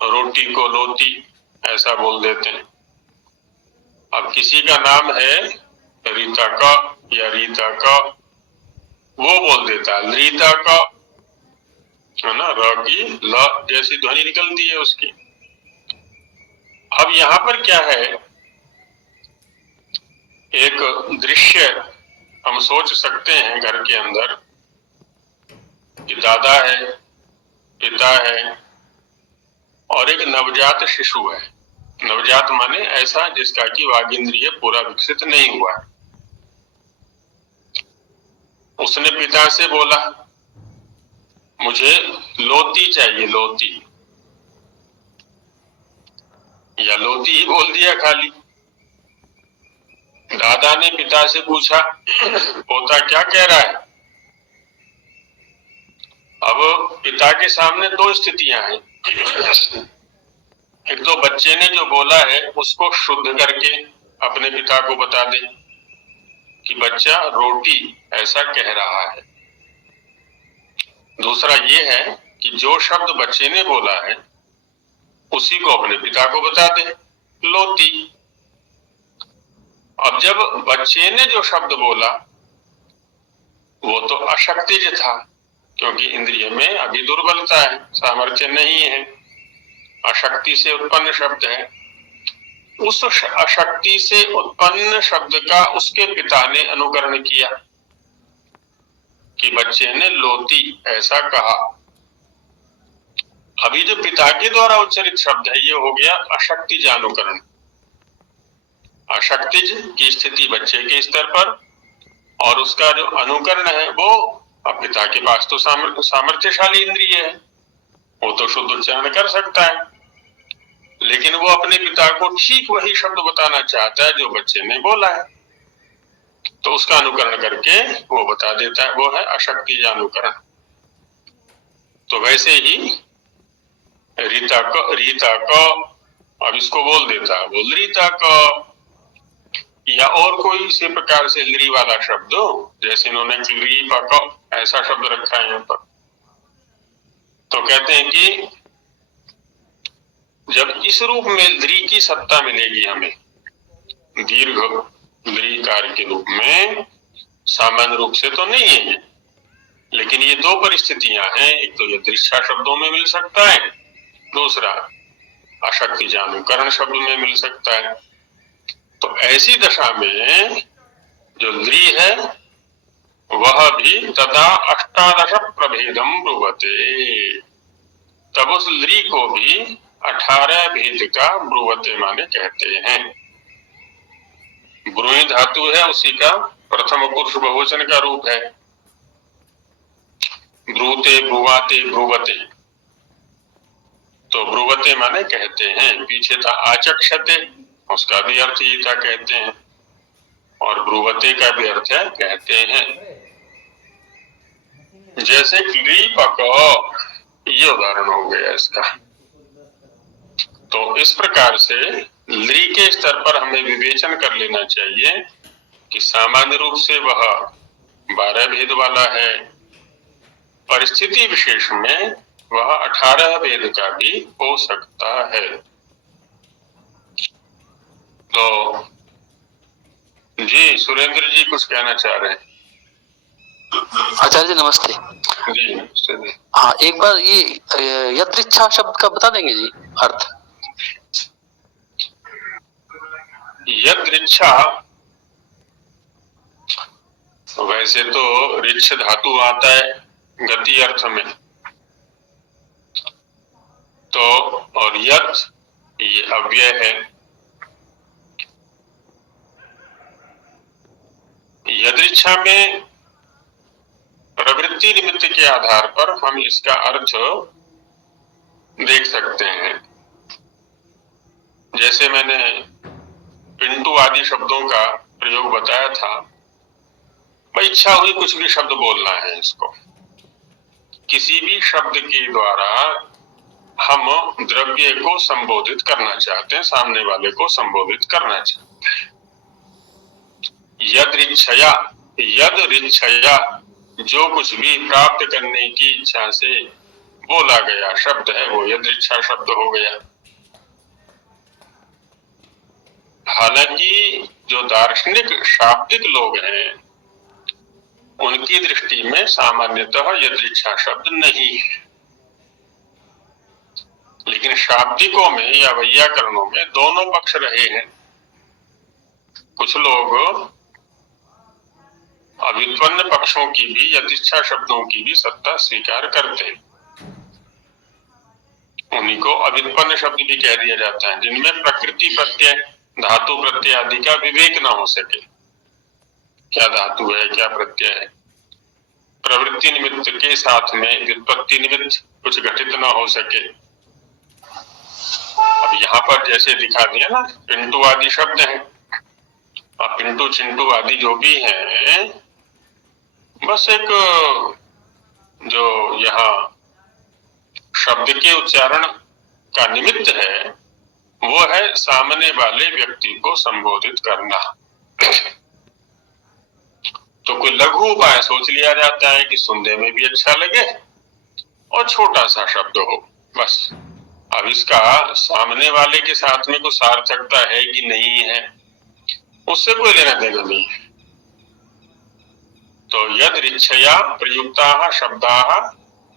रोटी को लोती ऐसा बोल देते हैं। अब किसी का नाम है रीता का या रीता का, वो बोल देता है रीता का, है ना, र की ल जैसी ध्वनि निकलती है उसकी। अब यहाँ पर क्या है, एक दृश्य हम सोच सकते हैं घर के अंदर कि दादा है, पिता है और एक नवजात शिशु है। नवजात माने ऐसा जिसका कि वागिंद्रिय पूरा विकसित नहीं हुआ है। उसने पिता से बोला मुझे लोती चाहिए, लोती, या लोती ही बोल दिया खाली। दादा ने पिता से पूछा पोता क्या कह रहा है। अब पिता के सामने दो स्थितियां हैं। एक तो बच्चे ने जो बोला है उसको शुद्ध करके अपने पिता को बता दे कि बच्चा रोटी ऐसा कह रहा है। दूसरा ये है कि जो शब्द बच्चे ने बोला है उसी को अपने पिता को बता दे, लोती। अब जब बच्चे ने जो शब्द बोला वो तो अशक्तिज था, क्योंकि इंद्रिय में अभी दुर्बलता है, सामर्थ्य नहीं है, अशक्ति से उत्पन्न शब्द है। उस अशक्ति से उत्पन्न शब्द का उसके पिता ने अनुकरण किया कि बच्चे ने लोती ऐसा कहा। अभी जो पिता के द्वारा उच्चरित शब्द है ये हो गया अशक्तिज अनुकरण। अशक्तिज की स्थिति बच्चे के स्तर पर, और उसका जो अनुकरण है वो अब पिता के पास तो सामर्थ्यशाली इंद्रिय है, वो तो शुद्ध उच्चारण कर सकता है, लेकिन वो अपने पिता को ठीक वही शब्द बताना चाहता है जो बच्चे ने बोला है, तो उसका अनुकरण करके वो बता देता है, वो है अशक्तिज अनुकरण। तो वैसे ही रीता का अब इसको बोल देता है, बोल रीता का, या और कोई इसी प्रकार से ली वाला शब्द हो, जैसे इन्होंने ली पका ऐसा शब्द रखा है यहाँ पर। तो कहते हैं कि जब इस रूप में द्री की सत्ता मिलेगी हमें, दीर्घ द्रीकार के रूप में, सामान्य रूप से तो नहीं है ये, लेकिन ये दो परिस्थितियां हैं। एक तो ये दृश्या शब्दों में मिल सकता है, दूसरा अशक्तिज अनुकरण शब्द में मिल सकता है। तो ऐसी दशा में जो द्री है वह भी तदा अष्टादश प्रभेदम ब्रुवते, तब उस द्री को भी 18 भेद का ब्रुवते माने कहते हैं। ब्रूहि धातु है, उसी का प्रथम पुरुष बहुवचन का रूप है, ब्रूते ब्रुवाते ब्रुवते। तो ब्रुवते माने कहते हैं, पीछे था आचक्षते, उसका भी अर्थ ही था कहते हैं, और ब्रुवते का भी अर्थ है कहते हैं। जैसे लीपक, ये उदाहरण हो गया इसका। तो इस प्रकार से ली के स्तर पर हमें विवेचन कर लेना चाहिए कि सामान्य रूप से वह 12 भेद वाला है, परिस्थिति विशेष में वह 18 भेद का भी हो सकता है। तो जी सुरेंद्र जी कुछ कहना चाह रहे हैं। आचार्य जी नमस्ते। जी नमस्ते जी। हाँ, एक बार ये यदृच्छा शब्द का बता देंगे जी अर्थ। यदृच्छा वैसे तो ऋक्ष धातु आता है गति अर्थ में, तो और यद ये अव्यय है, यदृच्छा में प्रवृत्ति निमित्त के आधार पर हम इसका अर्थ देख सकते हैं। जैसे मैंने पिंटू आदि शब्दों का प्रयोग बताया था, इच्छा हुई कुछ भी शब्द बोलना है, इसको किसी भी शब्द के द्वारा हम द्रव्य को संबोधित करना चाहते हैं, सामने वाले को संबोधित करना चाहते हैं। यदृच्छया, यदृच्छया जो कुछ भी प्राप्त करने की इच्छा से बोला गया शब्द है वो यदृच्छा शब्द हो गया। हालांकि जो दार्शनिक शाब्दिक लोग हैं उनकी दृष्टि में सामान्यतः यदृच्छा शब्द नहीं है, लेकिन शाब्दिकों में या वैयाकरणों में दोनों पक्ष रहे हैं। कुछ लोग अव्युत्पन्न पक्षों की भी, यदृच्छा शब्दों की भी सत्ता स्वीकार करते हैं। उन्हीं को अव्युत्पन्न शब्द भी कह दिया जाता है, जिनमें प्रकृति प्रत्यय, धातु प्रत्यय आदि का विवेक न हो सके, क्या धातु है क्या प्रत्यय है। प्रवृत्ति निमित्त के साथ में व्युत्पत्ति निमित्त कुछ घटित न हो सके। अब यहाँ पर जैसे दिखा दिया ना, पिंटू आदि शब्द हैं, अब पिंटू चिंटू आदि जो भी हैं, बस एक जो यहाँ शब्द के उच्चारण का निमित्त है वो है सामने वाले व्यक्ति को संबोधित करना। तो कोई लघु उपाय सोच लिया जाता है कि सुनने में भी अच्छा लगे और छोटा सा शब्द हो, बस। अब इसका सामने वाले के साथ में कुछ सार्थकता है कि नहीं है उससे कोई लेना देना नहीं है। तो यदृच्छया प्रयुक्ताः शब्दाः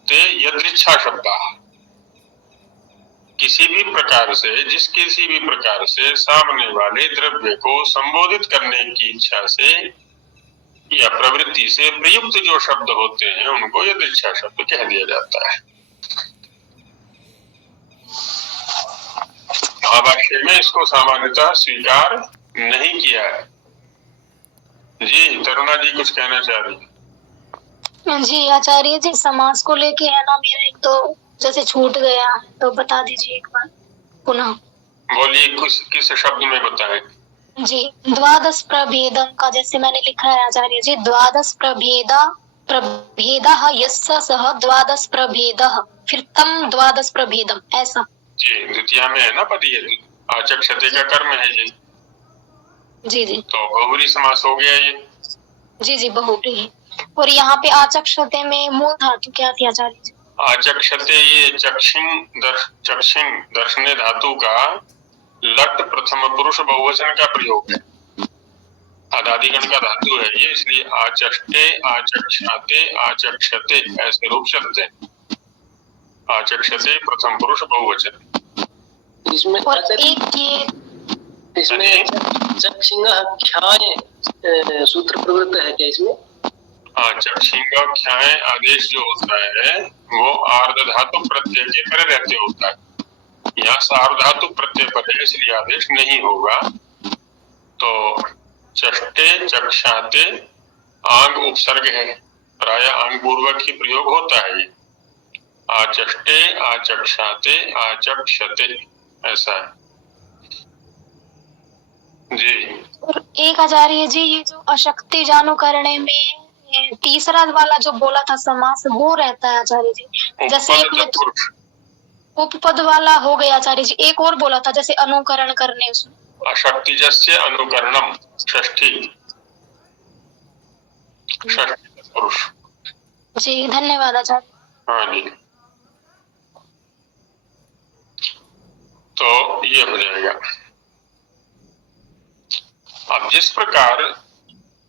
ते यदृच्छा शब्दाः, किसी भी प्रकार से, किसी भी प्रकार से सामने वाले द्रव्य को संबोधित करने की इच्छा से या प्रवृत्ति से प्रयुक्त जो शब्द होते हैं उनको यदृच्छा शब्द कह दिया जाता है। महाभाष्य में इसको सामान्यतः स्वीकार नहीं किया है। जी तरुणा जी कुछ कहना चाह रही है? जी आचार्य जी, समास को लेके है ना, मेरा एक तो जैसे छूट गया है, तो बता दीजिए एक बार पुनः। बोलिए, किस शब्द में बताएं? जी, द्वादश प्रभेदम का जैसे मैंने लिखा है आचार्य जी, द्वादश प्रभेदः यस्य सः द्वादश प्रभेदः, फिर तम द्वादश प्रभेदम, ऐसा। जी द्वितीया में है ना पद, ये आचक्षते का कर्म है ये। जी जी, तो बहुव्रीहि समास हो गया ये। जी जी बहुव्रीहि। और यहाँ पे आचक्षते में मूल धातु क्या थी आचार्य जी? आचक्षते ये चक्षिंग दर्शने धातु का लट प्रथम पुरुष बहुवचन का प्रयोग है, अदादिगण का धातु है ये, इसलिए आचष्टे, आचक्षाते, आचक्षते ऐसे रूप चलते हैं। आचक्षते प्रथम पुरुष बहुवचन। इसमें और एक ये इसमें चक्षिंगः ख्याय सूत्र प्रवृत्त है क्या इसमें? चक्षिंगा ख्याय आदेश जो होता है वो आर्ध धातु प्रत्यय के परे रहते होता है। यहाँ सार्वधातु प्रत्यय पर है इसलिए आदेश नहीं होगा। तो चष्टे चक्षाते आंग उपसर्ग है, प्राय आंग पूर्वक ही प्रयोग होता है ये। आचष्टे, आचक्षाते, आचक्षते ऐसा है जी। और एक आचार्य जी, ये जो अशक्ति जानु करने में तीसरा वाला जो बोला था समास, वो रहता है आचार्य जी। जैसे एक में तो उपपद वाला हो गया आचार्य जी, एक और बोला था जैसे अनुकरण करने, उसमें अशक्तिजस्य अनुकरणम, षष्ठी पुरुष। जी धन्यवाद आचार्य। हाँ जी, तो ये हो जाएगा। अब जिस प्रकार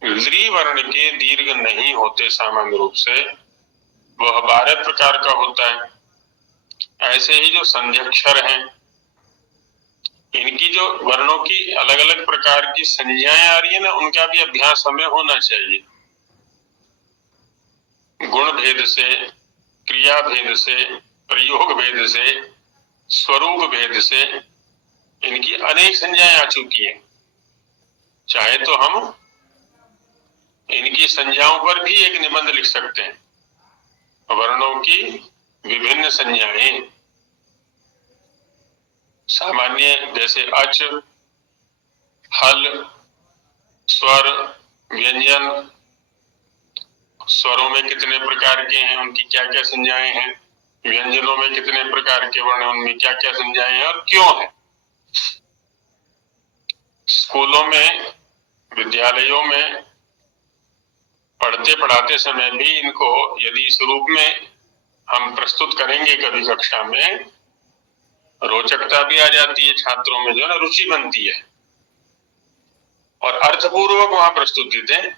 ली वर्ण के दीर्घ नहीं होते सामान्य रूप से, वह 12 प्रकार का होता है, ऐसे ही जो संध्यक्षर हैं इनकी जो वर्णों की अलग अलग प्रकार की संज्ञाएं आ रही है ना, उनका भी अभ्यास हमें होना चाहिए। गुण भेद से, क्रिया भेद से, प्रयोग भेद से, स्वरूप भेद से इनकी अनेक संज्ञाएं आ चुकी हैं। चाहे तो हम इनकी संज्ञाओं पर भी एक निबंध लिख सकते हैं। वर्णों की विभिन्न संज्ञाएं, सामान्य जैसे अच, हल, स्वर, व्यंजन, स्वरों में कितने प्रकार के हैं, उनकी क्या क्या संज्ञाएं हैं, व्यंजनों में कितने प्रकार के वर्ण हैं, उनमें क्या क्या संज्ञाएं हैं और क्यों है। स्कूलों में, विद्यालयों में पढ़ते पढ़ाते समय भी इनको यदि इस रूप में हम प्रस्तुत करेंगे कभी कक्षा में, रोचकता भी आ जाती है छात्रों में, जो है ना, रुचि बनती है और अर्थपूर्वक वहां प्रस्तुति दें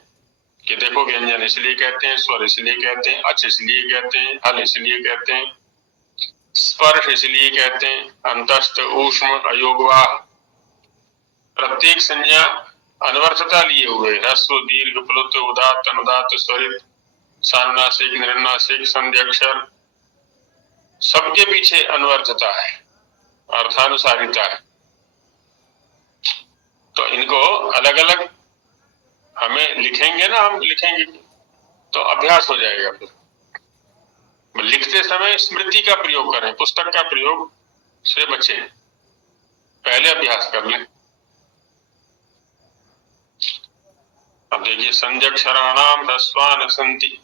कि देखो व्यंजन इसलिए कहते हैं, स्वर इसलिए कहते हैं, अच इसलिए कहते हैं, हल इसलिए कहते हैं, स्पर्श इसलिए कहते हैं, अंतस्थ, ऊष्म, अयोगवाह, प्रत्येक संज्ञा अनवर्थता लिए हुए, ह्रस्व, दीर्घ, प्लुत, उदात्त, अनुदात्त, स्वरित, सानुनासिक, निरनुनासिक, संधि अक्षर, सबके पीछे अनवर्थता है, अर्थानुसारिता है। तो इनको अलग अलग हमें लिखेंगे ना, हम लिखेंगे तो अभ्यास हो जाएगा। फिर लिखते समय स्मृति का प्रयोग करें, पुस्तक का प्रयोग से बचें, पहले अभ्यास कर लें। अब देखिए, संध्यक्षराणाम ह्रस्वा न सन्ति,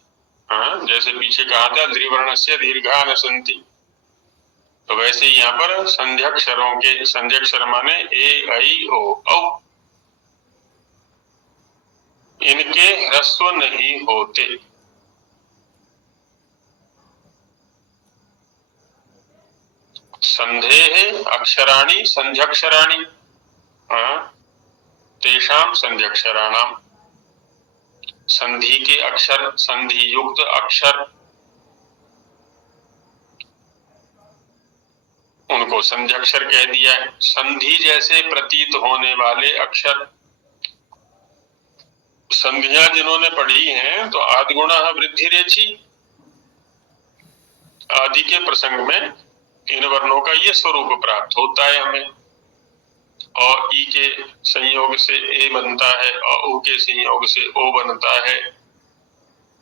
जैसे पीछे कहा था द्विवर्णस्य दीर्घा न सन्ति, तो वैसे ही यहाँ पर संध्यक्षरों के, संध्यक्षर माने ए, ऐ, ओ, औ, इनके ह्रस्व नहीं होते। संधेः अक्षराणि संध्यक्षराणि, तेषां संध्यक्षराणाम, संधि के अक्षर, संधि युक्त अक्षर, उनको संध्यक्षर कह दिया है। संधि जैसे प्रतीत होने वाले अक्षर, संधियां जिन्होंने पढ़ी हैं तो आदिगुणा वृद्धि रेचि, आदि के प्रसंग में इन वर्णों का ये स्वरूप प्राप्त होता है हमें। और ई के संयोग से ए बनता है और उ के संयोग से ओ बनता है।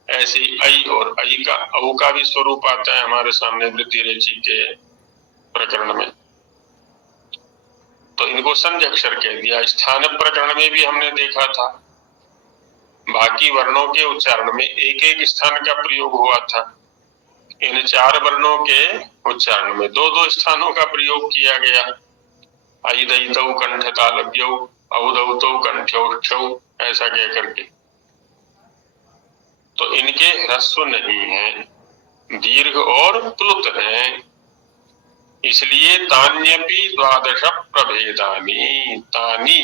ऐसे ही ऐ और ऐ का, औ का भी स्वरूप आता है हमारे सामने वृद्धि रेचि के प्रकरण में, तो इनको संधि अक्षर कह दिया। स्थान प्रकरण में भी हमने देखा था, बाकी वर्णों के उच्चारण में एक एक स्थान का प्रयोग हुआ था। इन चार वर्णों के उच्चारण में दो दो स्थानों का प्रयोग किया गया। ऐदैतौ कंठ तालव्यौ, औदौतौ कंठ्यौक्षौ, ऐसा कह करके। तो इनके ह्रस्व नहीं है, दीर्घ और प्लुत हैं, इसलिए तान्यपि द्वादश प्रभेदानि, तानि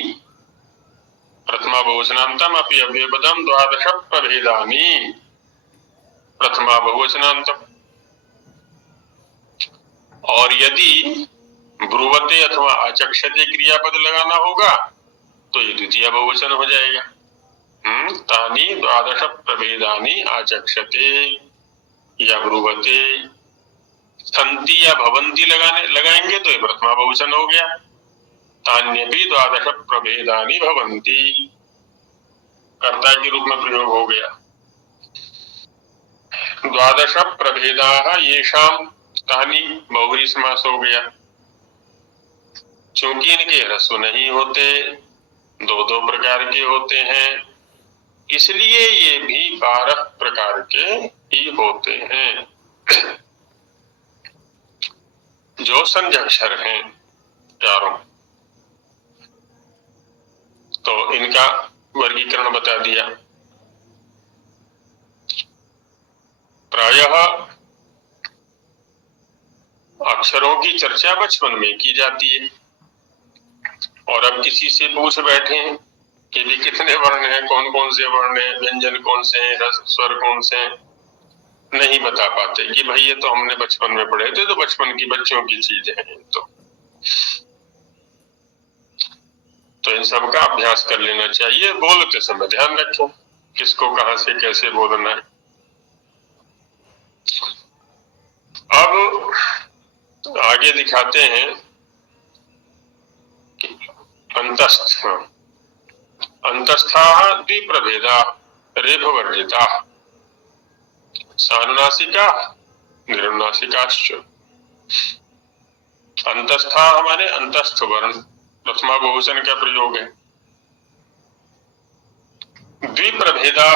प्रथमा बहुवचनान्तम अपि अव्ययपदम द्वादश प्रभेदानि, प्रथमा बहुवचनान्तम। और यदि ब्रुवते अथवा आचक्षते क्रियापद लगाना होगा तो ये द्वितीय बहुवचन हो जाएगा। तानि द्वादश प्रभेदानि आचक्षते या ब्रुवते, सन्ति या भवन्ति लगाएंगे तो ये प्रथमा बहुवचन हो गया। तान्यपि द्वादश प्रभेदानि भवन्ति, कर्ता के रूप में प्रयोग हो गया। द्वादश प्रभेदाः येषाम्, तानि बहुव्रीहि समास हो गया। चूंकि इनके ह्रस्व नहीं होते, दो दो प्रकार के होते हैं, इसलिए ये भी 12 प्रकार के ही होते हैं जो संध्यक्षर हैं चारों। तो इनका वर्गीकरण बता दिया। प्रायः अक्षरों की चर्चा बचपन में की जाती है, और अब किसी से पूछ बैठे हैं कि भी कितने वर्ण हैं, कौन कौन से वर्ण हैं, व्यंजन कौन से हैं, स्वर कौन से हैं, नहीं बता पाते कि भाई ये तो हमने बचपन में पढ़े थे, तो बचपन की बच्चों की चीजें हैं। तो इन सब का अभ्यास कर लेना चाहिए। बोलते समय ध्यान रखें किसको कहां से कैसे बोलना है। अब आगे दिखाते हैं अंतस्थ। अंतस्थाः द्विप्रभेदा, रेफ वर्जिता, सानुनासिका निरनुनासिकाश्च। अंतस्था हमारे अंतस्थ वर्ण, प्रथमा बहुवचन का प्रयोग है। द्विप्रभेदा,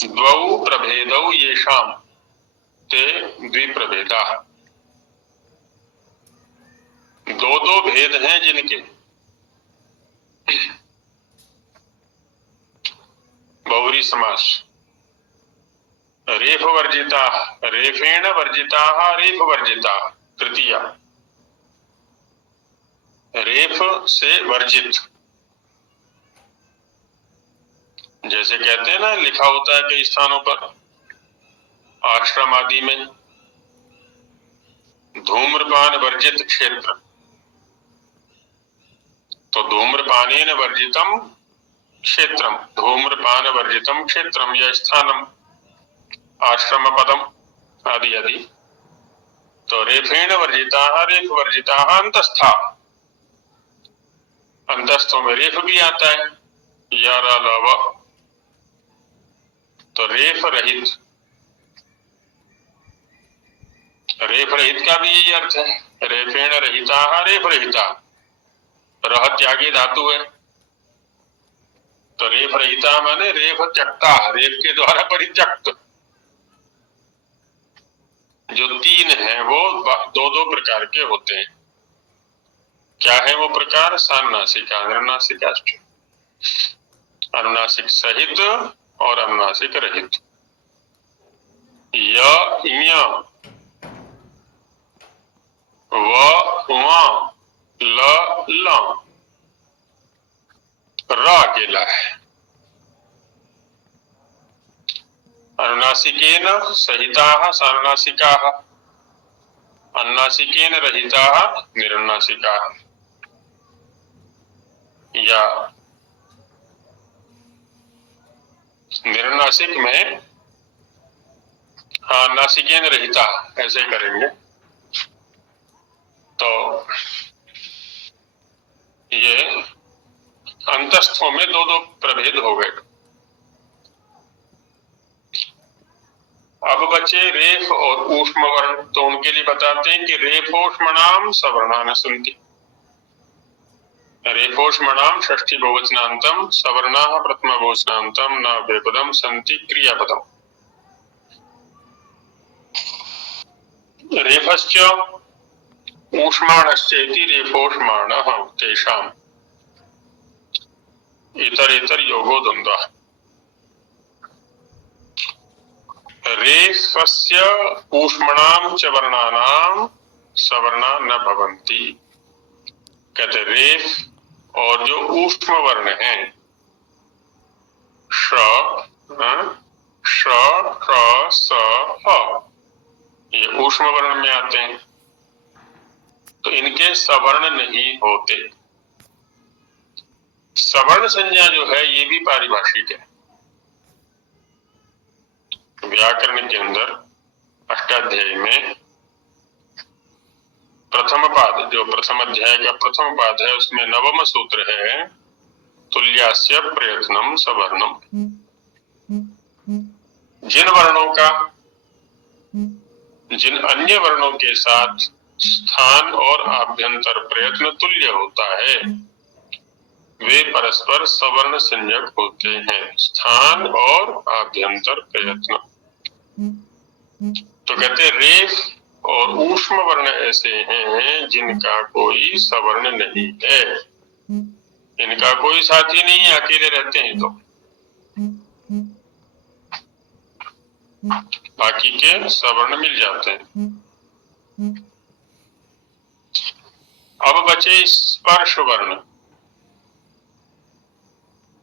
द्वौ प्रभेदौ येषाम ते द्विप्रभेदा, दो दो भेद हैं जिनके। बहुरी समास। रेफ वर्जिता, रेफेण वर्जिता, रेफ वर्जिता तृतीया, रेफ से वर्जित। जैसे कहते हैं ना, लिखा होता है कई स्थानों पर आश्रम आदि में, धूम्रपान वर्जित क्षेत्र, तो धूम्रपानेन वर्जितम क्षेत्रम, धूम्रपान वर्जितम क्षेत्रम या स्थानम, आश्रम पदम आदि आदि। तो रेफेण वर्जिता, रेफ वर्जिता अंतस्था, अंतस्थों में रेफ भी आता है, या अलावा। तो रेफ रहित, रेफ रहित का भी यही अर्थ है, रेफेण रहिता, रेफ रहिता, रह त्यागी धातु है, तो रेफ रहिता माने रेफ त्यक्ता, रेफ के द्वारा परित्यक्त। जो तीन हैं वो दो दो प्रकार के होते हैं। क्या है वो प्रकार? सानुनासिका, अनुनासिका, अनुनासिक सहित और अनुनासिक रहित। य, इय, व, ल, ल, र अकेला है। अनुनासिकेन सहिताः सानुनासिकाः, अनुनासिकेन रहिताः निरनुनासिकाः। या निरनुनासिक में हाँ नासिकेन रहिता ऐसे करेंगे। तो ये अंतस्थों में दो दो प्रभेद हो गए। अब बचे रेफ और ऊष्म वर्ण, तो उनके लिए बताते हैं कि रेफोष्मणाम सवर्णान सन्ति, रेफोष्मणाम षष्ठी बहुवचनांतम, सवर्णाः प्रथमा बहुवचनांतम, न वेपदम सन्ति क्रियापदम। रेफश्च ऊष्माणश्चेति रेफोष्माणः तेषाम् इतरेतर योगो द्वन्द्वः। रेफस्य ऊष्मणाम च वर्णानाम सवर्णा न भवन्ति। कहते रेफ और जो ऊष्म वर्ण हैं, श, श, ख, स, ह, ये ऊष्म वर्ण में आते हैं, तो इनके सवर्ण नहीं होते। सवर्ण संज्ञा जो है ये भी पारिभाषिक है। व्याकरण के अंदर अष्टाध्यायी में प्रथम पाद, जो प्रथम अध्याय का प्रथम पाद है, उसमें नवम सूत्र है तुल्यास्य प्रयत्नम सवर्णम। जिन वर्णों का जिन अन्य वर्णों के साथ स्थान और आभ्यंतर प्रयत्न तुल्य होता है वे परस्पर सवर्ण संज्ञक होते हैं। स्थान और आभ्यंतर प्रयत्न। तो कहते रेफ और ऊष्म वर्ण ऐसे हैं जिनका कोई सवर्ण नहीं है, इनका कोई साथी नहीं है, अकेले रहते हैं। तो बाकी के सवर्ण मिल जाते हैं। अब बचे स्पर्श वर्ण।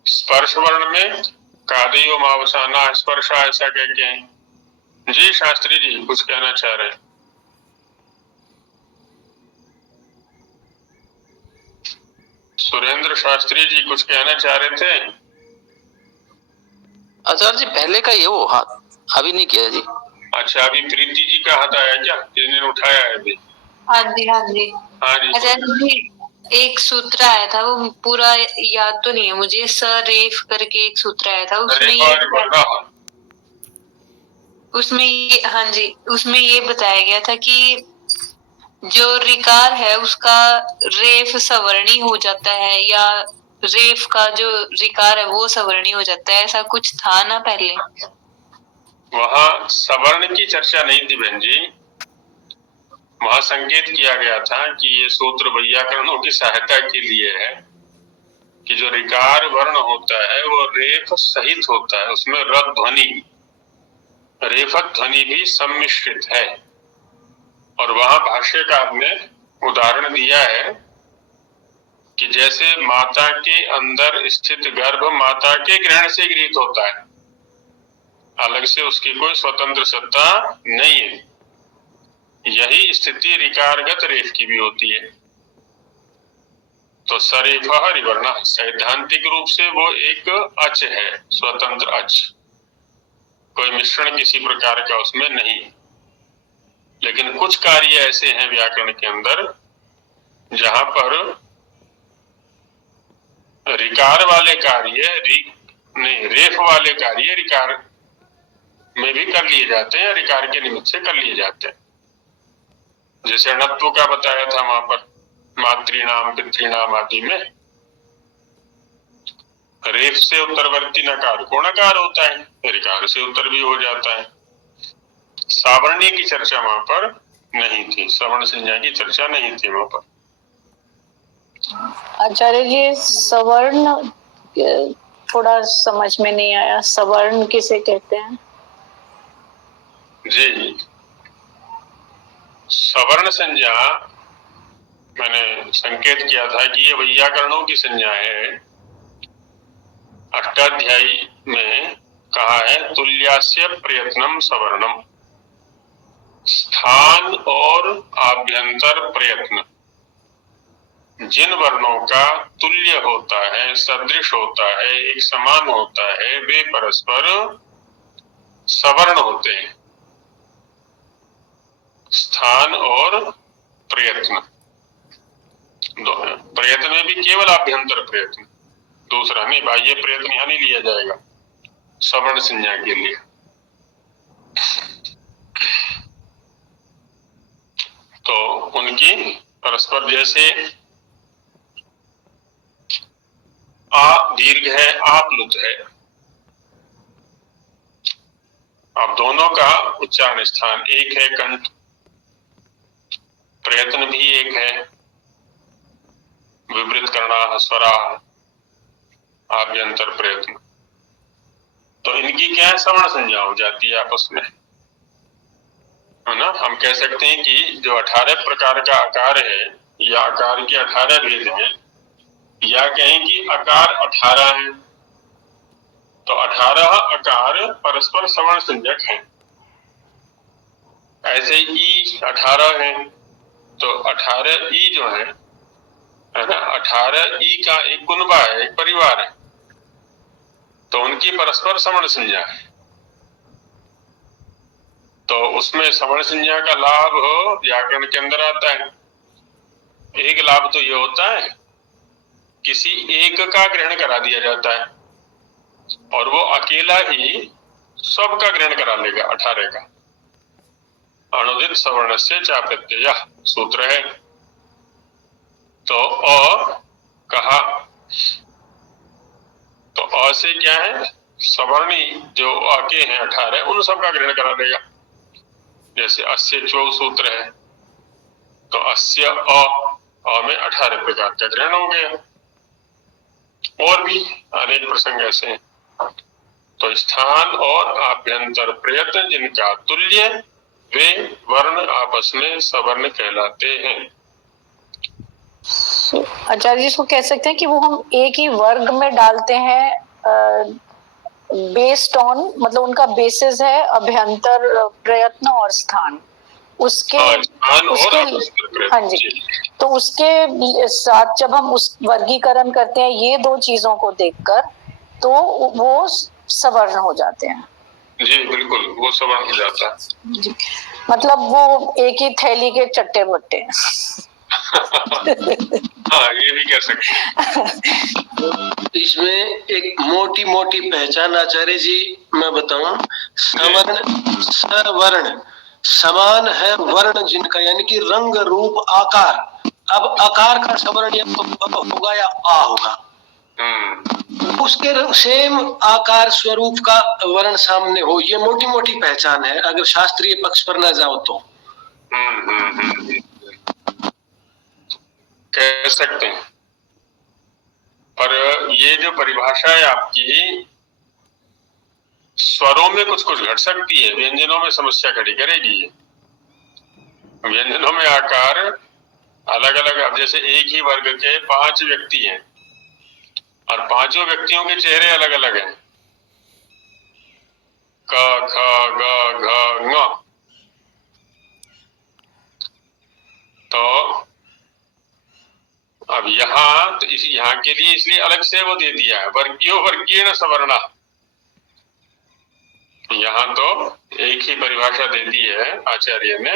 स्पर्श वर्ण में कादयो मावसाना स्पर्शा ऐसा कहते हैं। जी शास्त्री जी कुछ कहना चाह रहे हैं? सुरेंद्र शास्त्री जी कुछ कहना चाह रहे थे? आचार्य जी पहले का ये वो हाथ अभी नहीं किया जी। अच्छा, अभी प्रीति जी का हाथ आया क्या? जिन्होंने उठाया है अभी? हाँ जी हाँ जी। हाँ जी। आचार्य जी एक सूत्र आया था, वो पूरा याद तो नहीं है मुझे, सरेफ करके एक सूत्र आया था, उसमें ये बताया गया था कि जो रिकार है उसका रेफ सवर्णी हो जाता है, या रेफ का जो रिकार है वो सवर्णी हो जाता है, ऐसा कुछ था ना पहले। वहाँ सवर्ण की चर्चा नहीं थी बहन जी, वहां संकेत किया गया था कि ये सूत्र वैयाकरणों की सहायता के लिए है कि जो रिकार वर्ण होता है वो रेफ सहित होता है, उसमें रद ध्वनि रेफत ध्वनि भी सम्मिश्रित है। और वहां भाष्यकार ने उदाहरण दिया है कि जैसे माता के अंदर स्थित गर्भ माता के ग्रहण से गृहीत होता है, अलग से उसकी कोई स्वतंत्र सत्ता नहीं है, यही स्थिति रिकारगत रेफ की भी होती है। तो सरेफ रिवर्ण सैद्धांतिक रूप से वो एक अच है, स्वतंत्र अच, कोई मिश्रण किसी प्रकार का उसमें नहीं। लेकिन कुछ कार्य ऐसे हैं व्याकरण के अंदर जहां पर रिकार वाले कार्य रेफ वाले कार्य रिकार में भी कर लिए जाते हैं, रिकार के निमित्त से कर लिए जाते हैं। जैसे अणत्व का बताया था वहां पर मातृनाम पितृनाम आदि में रेफ से उत्तरवर्ती नकार को नकार होता है, रिकार से उत्तर भी हो जाता है। सावर्णी की चर्चा वहां पर नहीं थी, सवर्ण संज्ञा की चर्चा नहीं थी वहां पर। आचार्य जी सवर्ण थोड़ा समझ में नहीं आया, सवर्ण किसे कहते हैं? जी, सवर्ण संज्ञा मैंने संकेत किया था कि ये वैयाकरणों की संज्ञा है। अष्टाध्यायी में कहा है तुल्यास्य प्रयत्नम सवर्णम, स्थान और आभ्यंतर प्रयत्न जिन वर्णों का तुल्य होता है, सदृश होता है, एक समान होता है, वे परस्पर सवर्ण होते हैं। स्थान और प्रयत्न, प्रयत्न में भी केवल आभ्यंतर प्रयत्न, दूसरा नहीं, बाह्य प्रयत्न यहां नहीं लिया जाएगा सवर्ण संज्ञा के लिए। तो उनकी परस्पर जैसे आ दीर्घ है, आ प्लुत है, अब दोनों का उच्चारण स्थान एक है, कंठ, प्रयत्न भी एक है, विवृत करना स्वरा आभ्यंतर प्रयत्न, तो इनकी क्या है सवर्ण संज्ञा हो जाती है आपस में, है ना। हम कह सकते हैं कि जो 18 प्रकार का आकार है या आकार के 18 भेद हैं, या कहें कि आकार 18 है, तो 18 आकार परस्पर सवर्ण संज्ञक हैं। ऐसे ई 18 है, तो 18 ई जो है ना, 18 ई का एक कुनबा है, एक परिवार है, तो उनकी परस्पर सवर्ण संज्ञा है। तो उसमें सवर्ण संज्ञा का लाभ व्याकरण के अंदर आता है। एक लाभ तो ये होता है किसी एक का ग्रहण करा दिया जाता है और वो अकेला ही सबका ग्रहण करा लेगा 18 का। अनुदित सवर्ण से चा प्रत्यय सूत्र है। तो अ कहा, तो अ से क्या है, सवर्णी जो आके हैं 18 उन सबका ग्रहण करा देगा। जैसे अस्य चौ सूत्र है, तो अस्य अ में 18 प्रकार का ग्रहण हो गया। और भी अनेक प्रसंग ऐसे हैं। तो स्थान और आभ्यंतर प्रयत्न जिनका तुल्य, वे वर्ण आपस में सवर्ण कहलाते हैं। आचार्य जी इसको कह सकते हैं कि वो हम एक ही वर्ग में डालते हैं बेस्ड ऑन, मतलब उनका बेसिस है अभ्यंतर प्रयत्न और स्थान, उसके हाँ जी, तो उसके साथ जब हम उस वर्गीकरण करते हैं ये दो चीजों को देखकर, तो वो सवर्ण हो जाते हैं। जी बिल्कुल, वो सवर्ण हो जाता है। जी, मतलब वो एक ही थैली के चट्टे बट्टे। हाँ, ये भी कह सकते हैं। इसमें एक मोटी मोटी पहचान आचार्य जी मैं बताऊं, सवर्ण सवर्ण समान है वर्ण जिनका, यानी कि रंग रूप आकार। अब आकार का सवर्ण या तो होगा या आ होगा, उसके सेम आकार स्वरूप का वर्ण सामने हो, ये मोटी मोटी पहचान है अगर शास्त्रीय पक्ष पर न जाओ तो। कह सकते हैं, पर ये जो परिभाषा है आपकी, स्वरों में कुछ कुछ घट सकती है, व्यंजनों में समस्या खड़ी करेगी। व्यंजनों में आकार अलग अलग, अब जैसे एक ही वर्ग के 5 व्यक्ति हैं और पांचों व्यक्तियों के चेहरे अलग अलग हैं, क ख ग घ ङ, तो अब यहाँ तो यहाँ के लिए इसलिए अलग से वो दे दिया है, वर्गीयो वर्गीण सवर्णा। यहाँ तो एक ही परिभाषा दे दी है आचार्य ने,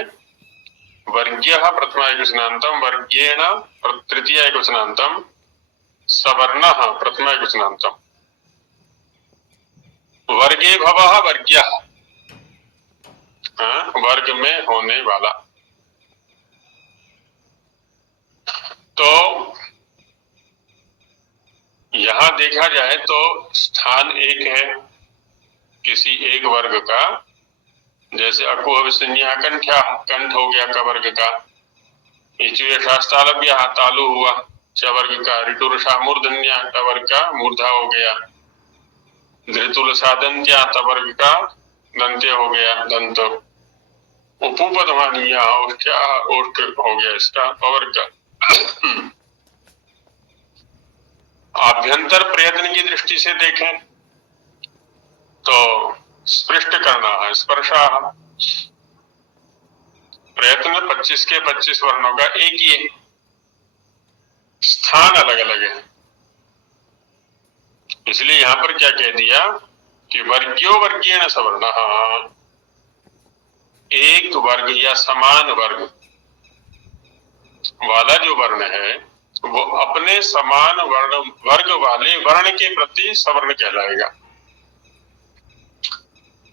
वर्गीयः प्रथमा एकवचनान्तम, वर्गीयेण तृतीया एकवचनान्तम, सवर्णः प्रथमा एकवचनान्तम, वर्गे भवः वर्ग्यः, वर्ग में होने वाला। तो यहां देखा जाए तो स्थान एक है किसी एक वर्ग का, जैसे अकुह विसंज्ञा कंठ्या, कंठ हो गया क वर्ग का, इचुयशास्तालभ्य तालु हुआ च वर्ग का, ऋतुरषा मूर्धन्या ट वर्ग का मूर्धा हो गया, धृतुल सादंत्या त वर्ग का दंत्य हो गया दंत, उपुपदमानीया ओष्ठ्या ओष्ठ हो गया इसका पवर्ग का। आभ्यंतर प्रयत्न की दृष्टि से देखें तो स्पृष्ट करना है स्पर्शा, प्रयत्न 25 के 25 वर्णों का एक ही है, स्थान अलग अलग है। इसलिए यहां पर क्या कह दिया कि वर्गीयो वर्गीण सवर्णः, एक वर्ग या समान वर्ग वाला जो वर्ण है वो अपने समान वर्ग वाले वर्ण के प्रति सवर्ण कहलाएगा।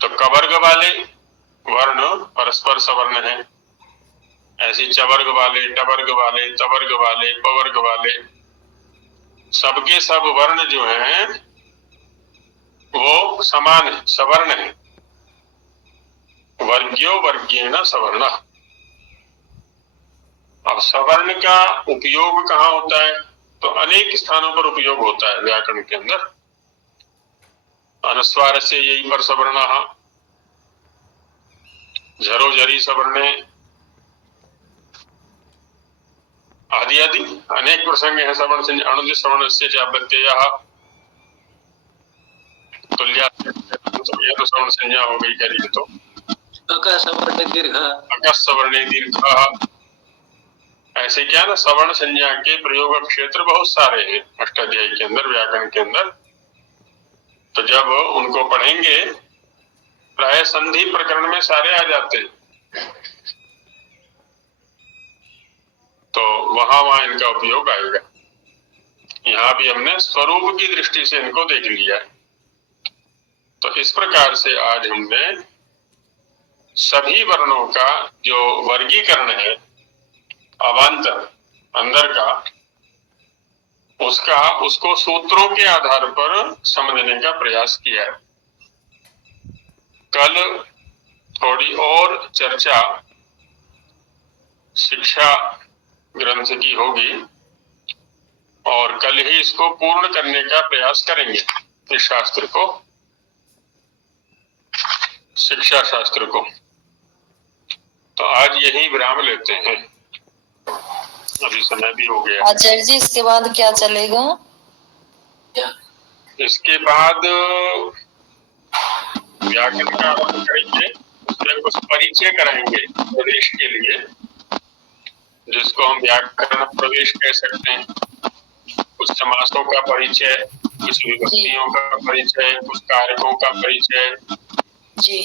तो कवर्ग वाले वर्ण परस्पर सवर्ण है, ऐसे चवर्ग वाले, टवर्ग वाले, तवर्ग वाले, पवर्ग वाले, सबके सब वर्ण जो हैं वो समान है, सवर्ण है। वर्गीयो वर्गीण सवर्ण। अब सवर्ण का उपयोग कहाँ होता है, तो अनेक स्थानों पर उपयोग होता है व्याकरण के अंदर। अनुस्वार से यही पर सवर्ण, झरो झरी सवर्णे आदि आदि अनेक प्रसंग है सवर्ण से। अणुज सवर्ण से प्रत्यय तुल्या तो सवर्ण संज्ञा हो गई करिए तो अकः सवर्णे दीर्घ, अकः सवर्णे दीर्घ। ऐसे क्या ना सवर्ण संज्ञा के प्रयोग क्षेत्र बहुत सारे हैं अष्टाध्यायी के अंदर, व्याकरण के अंदर। तो जब उनको पढ़ेंगे प्राय संधि प्रकरण में सारे आ जाते हैं, तो वहां इनका उपयोग आएगा। यहाँ भी हमने स्वरूप की दृष्टि से इनको देख लिया है। तो इस प्रकार से आज हमने सभी वर्णों का जो वर्गीकरण है अवान्तर अंदर का, उसको सूत्रों के आधार पर समझने का प्रयास किया है। कल थोड़ी और चर्चा शिक्षा ग्रंथ की होगी और कल ही इसको पूर्ण करने का प्रयास करेंगे, इस शास्त्र को, शिक्षा शास्त्र को। तो आज यही विराम लेते हैं, अभी समय भी हो गया। आचार्य जी इसके बाद क्या चलेगा? इसके बाद व्याकरण का आरंभ करेंगे, उसमें कुछ परिचय कराएंगे प्रवेश के लिए, जिसको हम व्याकरण प्रवेश कह सकते हैं। कुछ समासों का परिचय, कुछ विभक्तियों का परिचय, कुछ कारकों का परिचय, जी।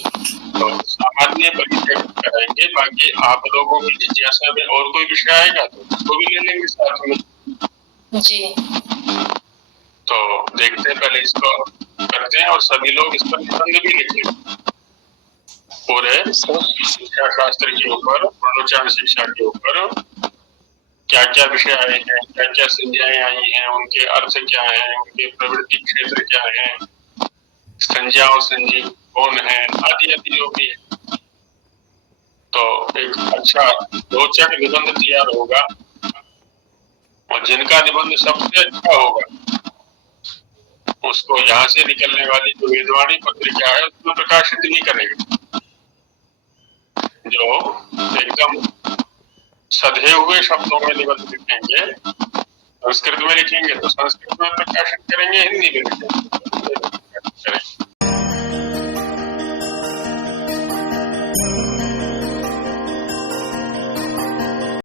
तो सामान्य परिचय कराएंगे, बाकी आप लोगों की जिज्ञासा में और कोई विषय आएगा तो उसको भी ले लेंगे साथ में। जी। तो देखते हैं, पहले इसको करते हैं और सभी लोग इस पर निबंध भी लिखेंगे पूरे शिक्षा शास्त्र के ऊपर, मनोचान शिक्षा के ऊपर क्या क्या विषय आए हैं, क्या क्या संज्ञाएं आई हैं, उनके अर्थ क्या हैं, उनके प्रवृत्ति क्षेत्र क्या है, संज्ञा और संजीव कौन है, आदि आदि जो भी है। तो एक अच्छा रोचक निबंध तैयार होगा और जिनका निबंध सबसे अच्छा होगा उसको यहाँ से निकलने वाली जो वेदवाणी पत्रिका है उसमें प्रकाशित नहीं करेगा। जो एकदम सधे हुए शब्दों में निबंध लिखेंगे, संस्कृत में लिखेंगे तो संस्कृत में प्रकाशित करेंगे, हिंदी में लिखेंगे